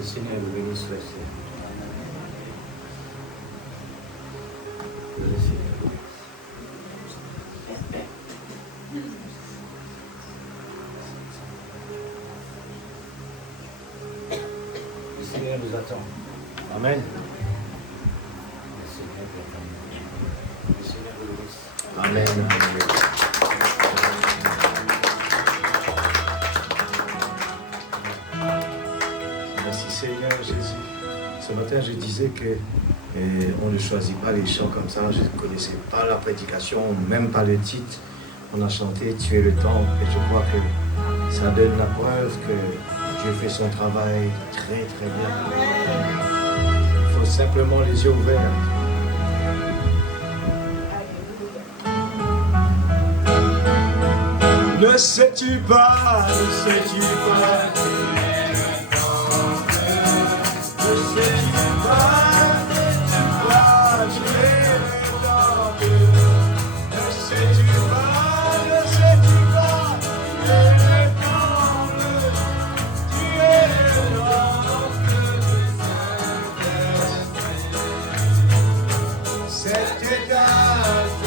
Seigneur vous bénisse, frère. Le Seigneur vous bénisse. Le Seigneur nous attend. Amen. Le Seigneur vous attend. Le Seigneur vous bénisse. Amen. Merci Seigneur Jésus. Ce matin, je disais que on ne choisit pas les chants comme ça. Je ne connaissais pas la prédication, même pas le titre. On a chanté « Tu es le temps » et je crois que ça donne la preuve que Dieu fait son travail très très bien. Il faut simplement les yeux ouverts. Ne sais-tu pas, ne sais-tu pas, tu es le temple. Ne sais-tu pas, tu es le temple. Ne sais-tu pas, tu es le temple. Tu es le temple du Saint-Esprit. Cette étape,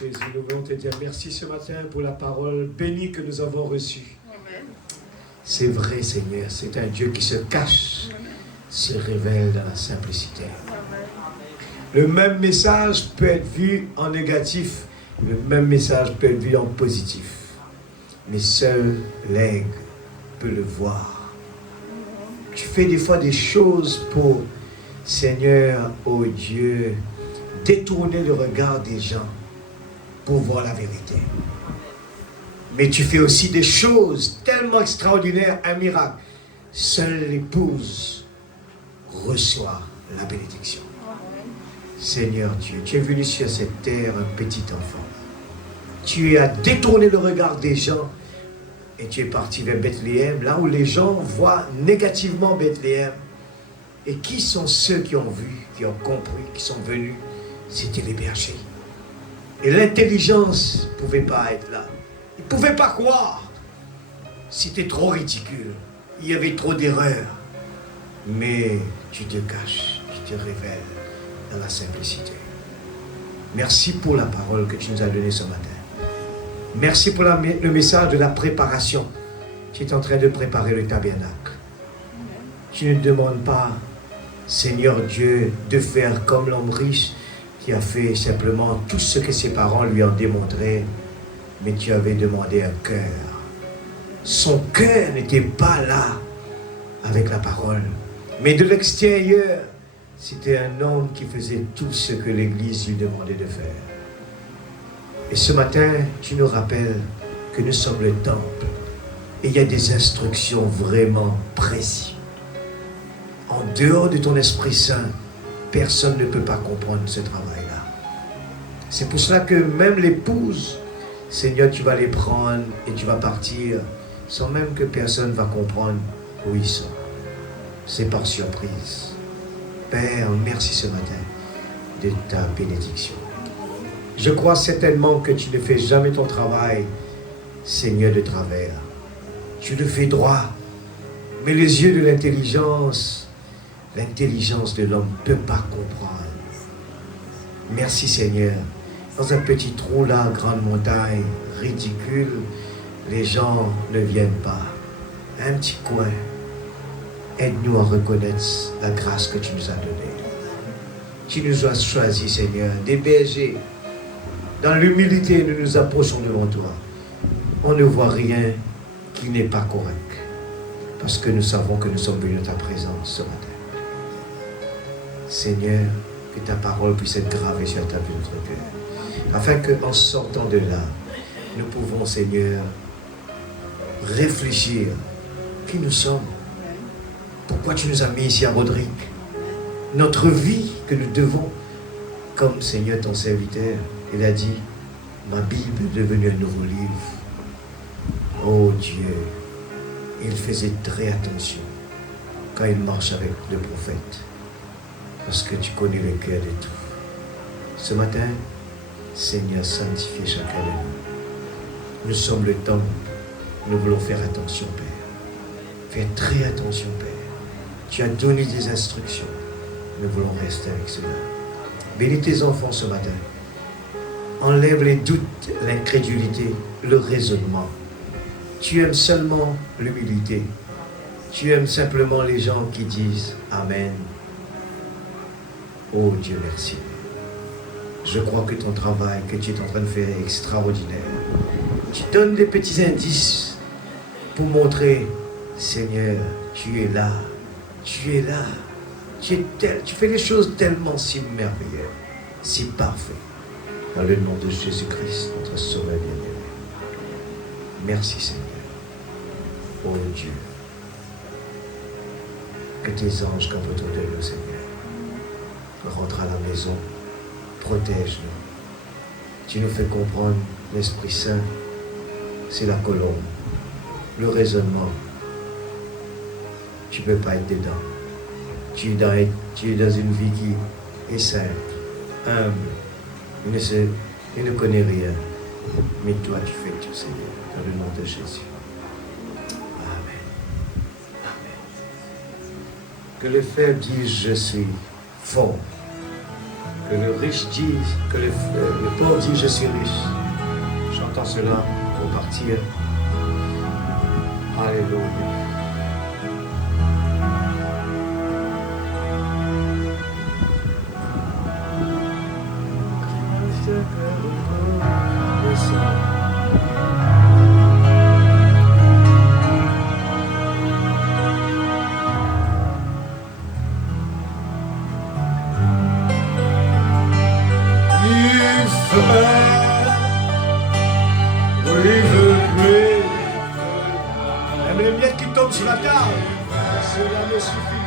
Jésus, nous voulons te dire merci ce matin pour la parole bénie que nous avons reçue. C'est vrai, Seigneur, c'est un Dieu qui se cache, se révèle dans la simplicité. Le même message peut être vu en négatif, le même message peut être vu en positif. Mais seul l'aigle peut le voir. Tu fais des fois des choses pour, Seigneur, oh Dieu, détourner le regard des gens pour voir la vérité. Mais tu fais aussi des choses tellement extraordinaires, un miracle. seule l'épouse reçoit la bénédiction. Seigneur Dieu, tu es venu sur cette terre un petit enfant. Tu as détourné le regard des gens et tu es parti vers Bethléem, là où les gens voient négativement Bethléem. Et qui sont ceux qui ont vu, qui ont compris, qui sont venus? C'était les bergers. Et l'intelligence ne pouvait pas être là. Ils ne pouvaient pas croire. C'était trop ridicule. Il y avait trop d'erreurs. Mais tu te caches, tu te révèles dans la simplicité. Merci pour la parole que tu nous as donnée ce matin. Merci pour le message de la préparation. Tu es en train de préparer le tabernacle. Tu ne demandes pas, Seigneur Dieu, de faire comme l'homme riche qui a fait simplement tout ce que ses parents lui ont démontré, mais tu avais demandé un cœur. Son cœur n'était pas là avec la parole, mais de l'extérieur, c'était un homme qui faisait tout ce que l'Église lui demandait de faire. Et ce matin, tu nous rappelles que nous sommes le temple et il y a des instructions vraiment précises. En dehors de ton Esprit Saint, personne ne peut pas comprendre ce travail-là. C'est pour cela que même l'épouse, Seigneur, tu vas les prendre et tu vas partir sans même que personne va comprendre où ils sont. C'est par surprise. Père, merci ce matin de ta bénédiction. Je crois certainement que tu ne fais jamais ton travail, Seigneur, de travers. Tu le fais droit. Mais les yeux de l'intelligence de l'homme ne peut pas comprendre. Merci Seigneur. Dans un petit trou là, grande montagne, ridicule, les gens ne viennent pas. Un petit coin. Aide-nous à reconnaître la grâce que tu nous as donnée. Tu nous as choisis, Seigneur, des bergers. Dans l'humilité, nous nous approchons devant toi. On ne voit rien qui n'est pas correct. Parce que nous savons que nous sommes venus à ta présence ce matin. Seigneur, que ta parole puisse être gravée sur la table de notre cœur. Afin qu'en sortant de là, nous pouvons, Seigneur, réfléchir qui nous sommes. Pourquoi tu nous as mis ici à Rodrigue? Notre vie que nous devons, comme Seigneur ton serviteur, il a dit, ma Bible est devenue un nouveau livre. Oh Dieu, il faisait très attention quand il marche avec le prophète, parce que tu connais le cœur de tout. Ce matin, Seigneur, sanctifie chacun de nous. Nous sommes le temple, nous voulons faire attention, Père. Fais très attention, Père. Tu as donné des instructions. Nous voulons rester avec cela. Bénis tes enfants ce matin. Enlève les doutes, l'incrédulité, le raisonnement. Tu aimes seulement l'humilité. Tu aimes simplement les gens qui disent Amen. Oh Dieu, merci. Je crois que ton travail que tu es en train de faire est extraordinaire. Tu donnes des petits indices pour montrer, Seigneur, tu es là. Tu es là. Tu fais les choses tellement si merveilleuses, si parfaites. Dans le nom de Jésus-Christ, notre Sauveur bien-aimé. Merci Seigneur. Oh Dieu. Que tes anges campent autour de nous, Seigneur. Rentre à la maison. Protège-nous. Tu nous fais comprendre l'Esprit Saint. C'est la colombe. Le raisonnement. Tu ne peux pas être dedans. Tu es dans une vie qui est simple, humble. Il ne connaît rien. Mais toi, tu fais tout, Seigneur, dans le nom de Jésus. Amen. Amen. Que le faible dise, je suis fort. Que le riche dise, que le pauvre dise, je suis riche. J'entends cela pour partir. Alléluia. Même les miettes qui tombent sur la table. Cela me suffit.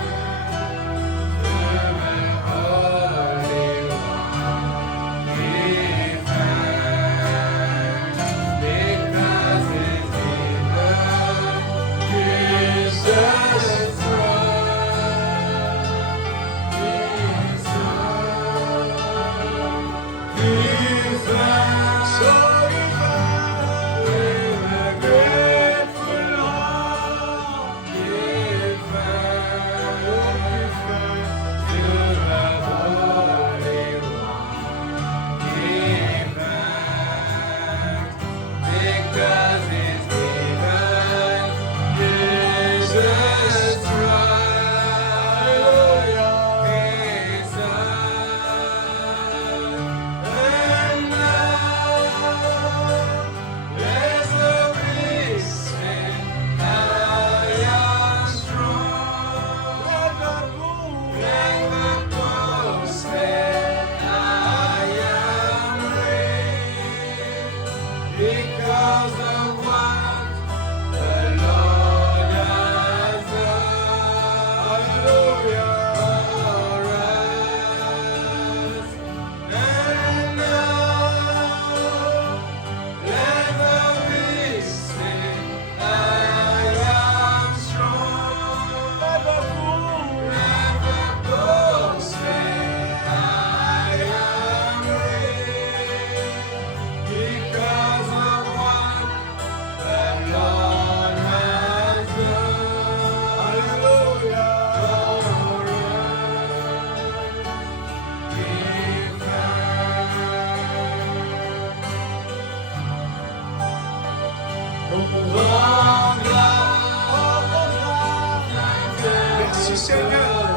Merci Seigneur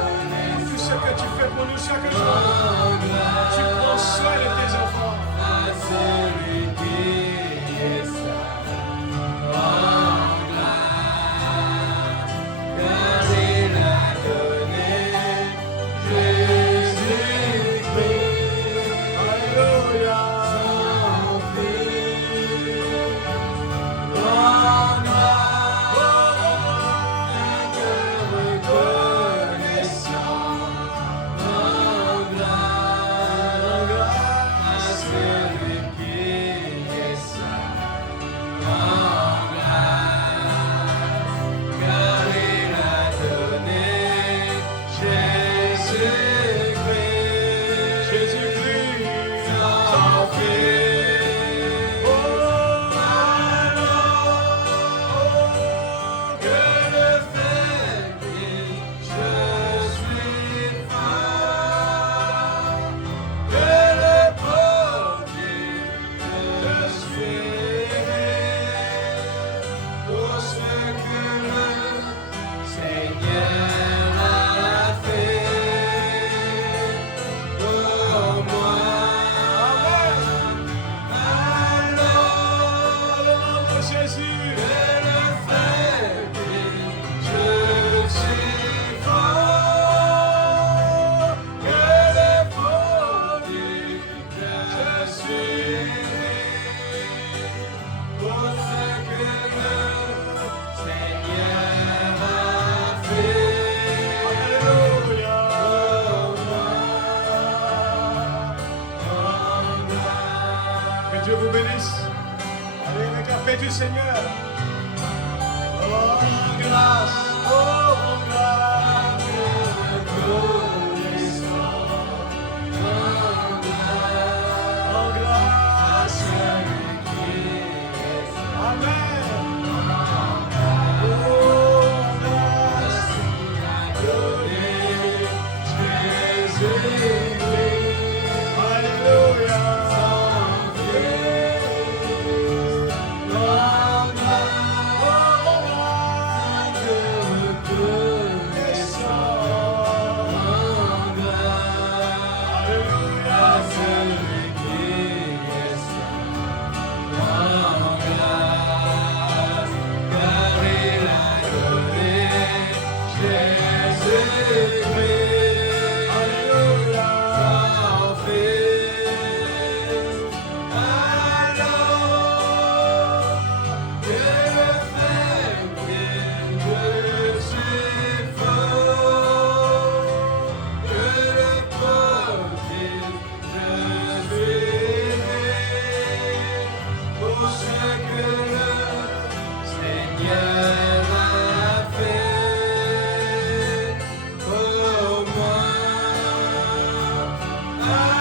pour tout ce que tu fais pour nous chaque jour. Tu prends soin de tes enfants. Dieu vous bénisse. Allez, avec la paix du Seigneur. Oh, grâce. Oh, grâce. Oh, grâce. Amen. Oh, grâce. Jésus. Alléluia. Oh, Alléluia.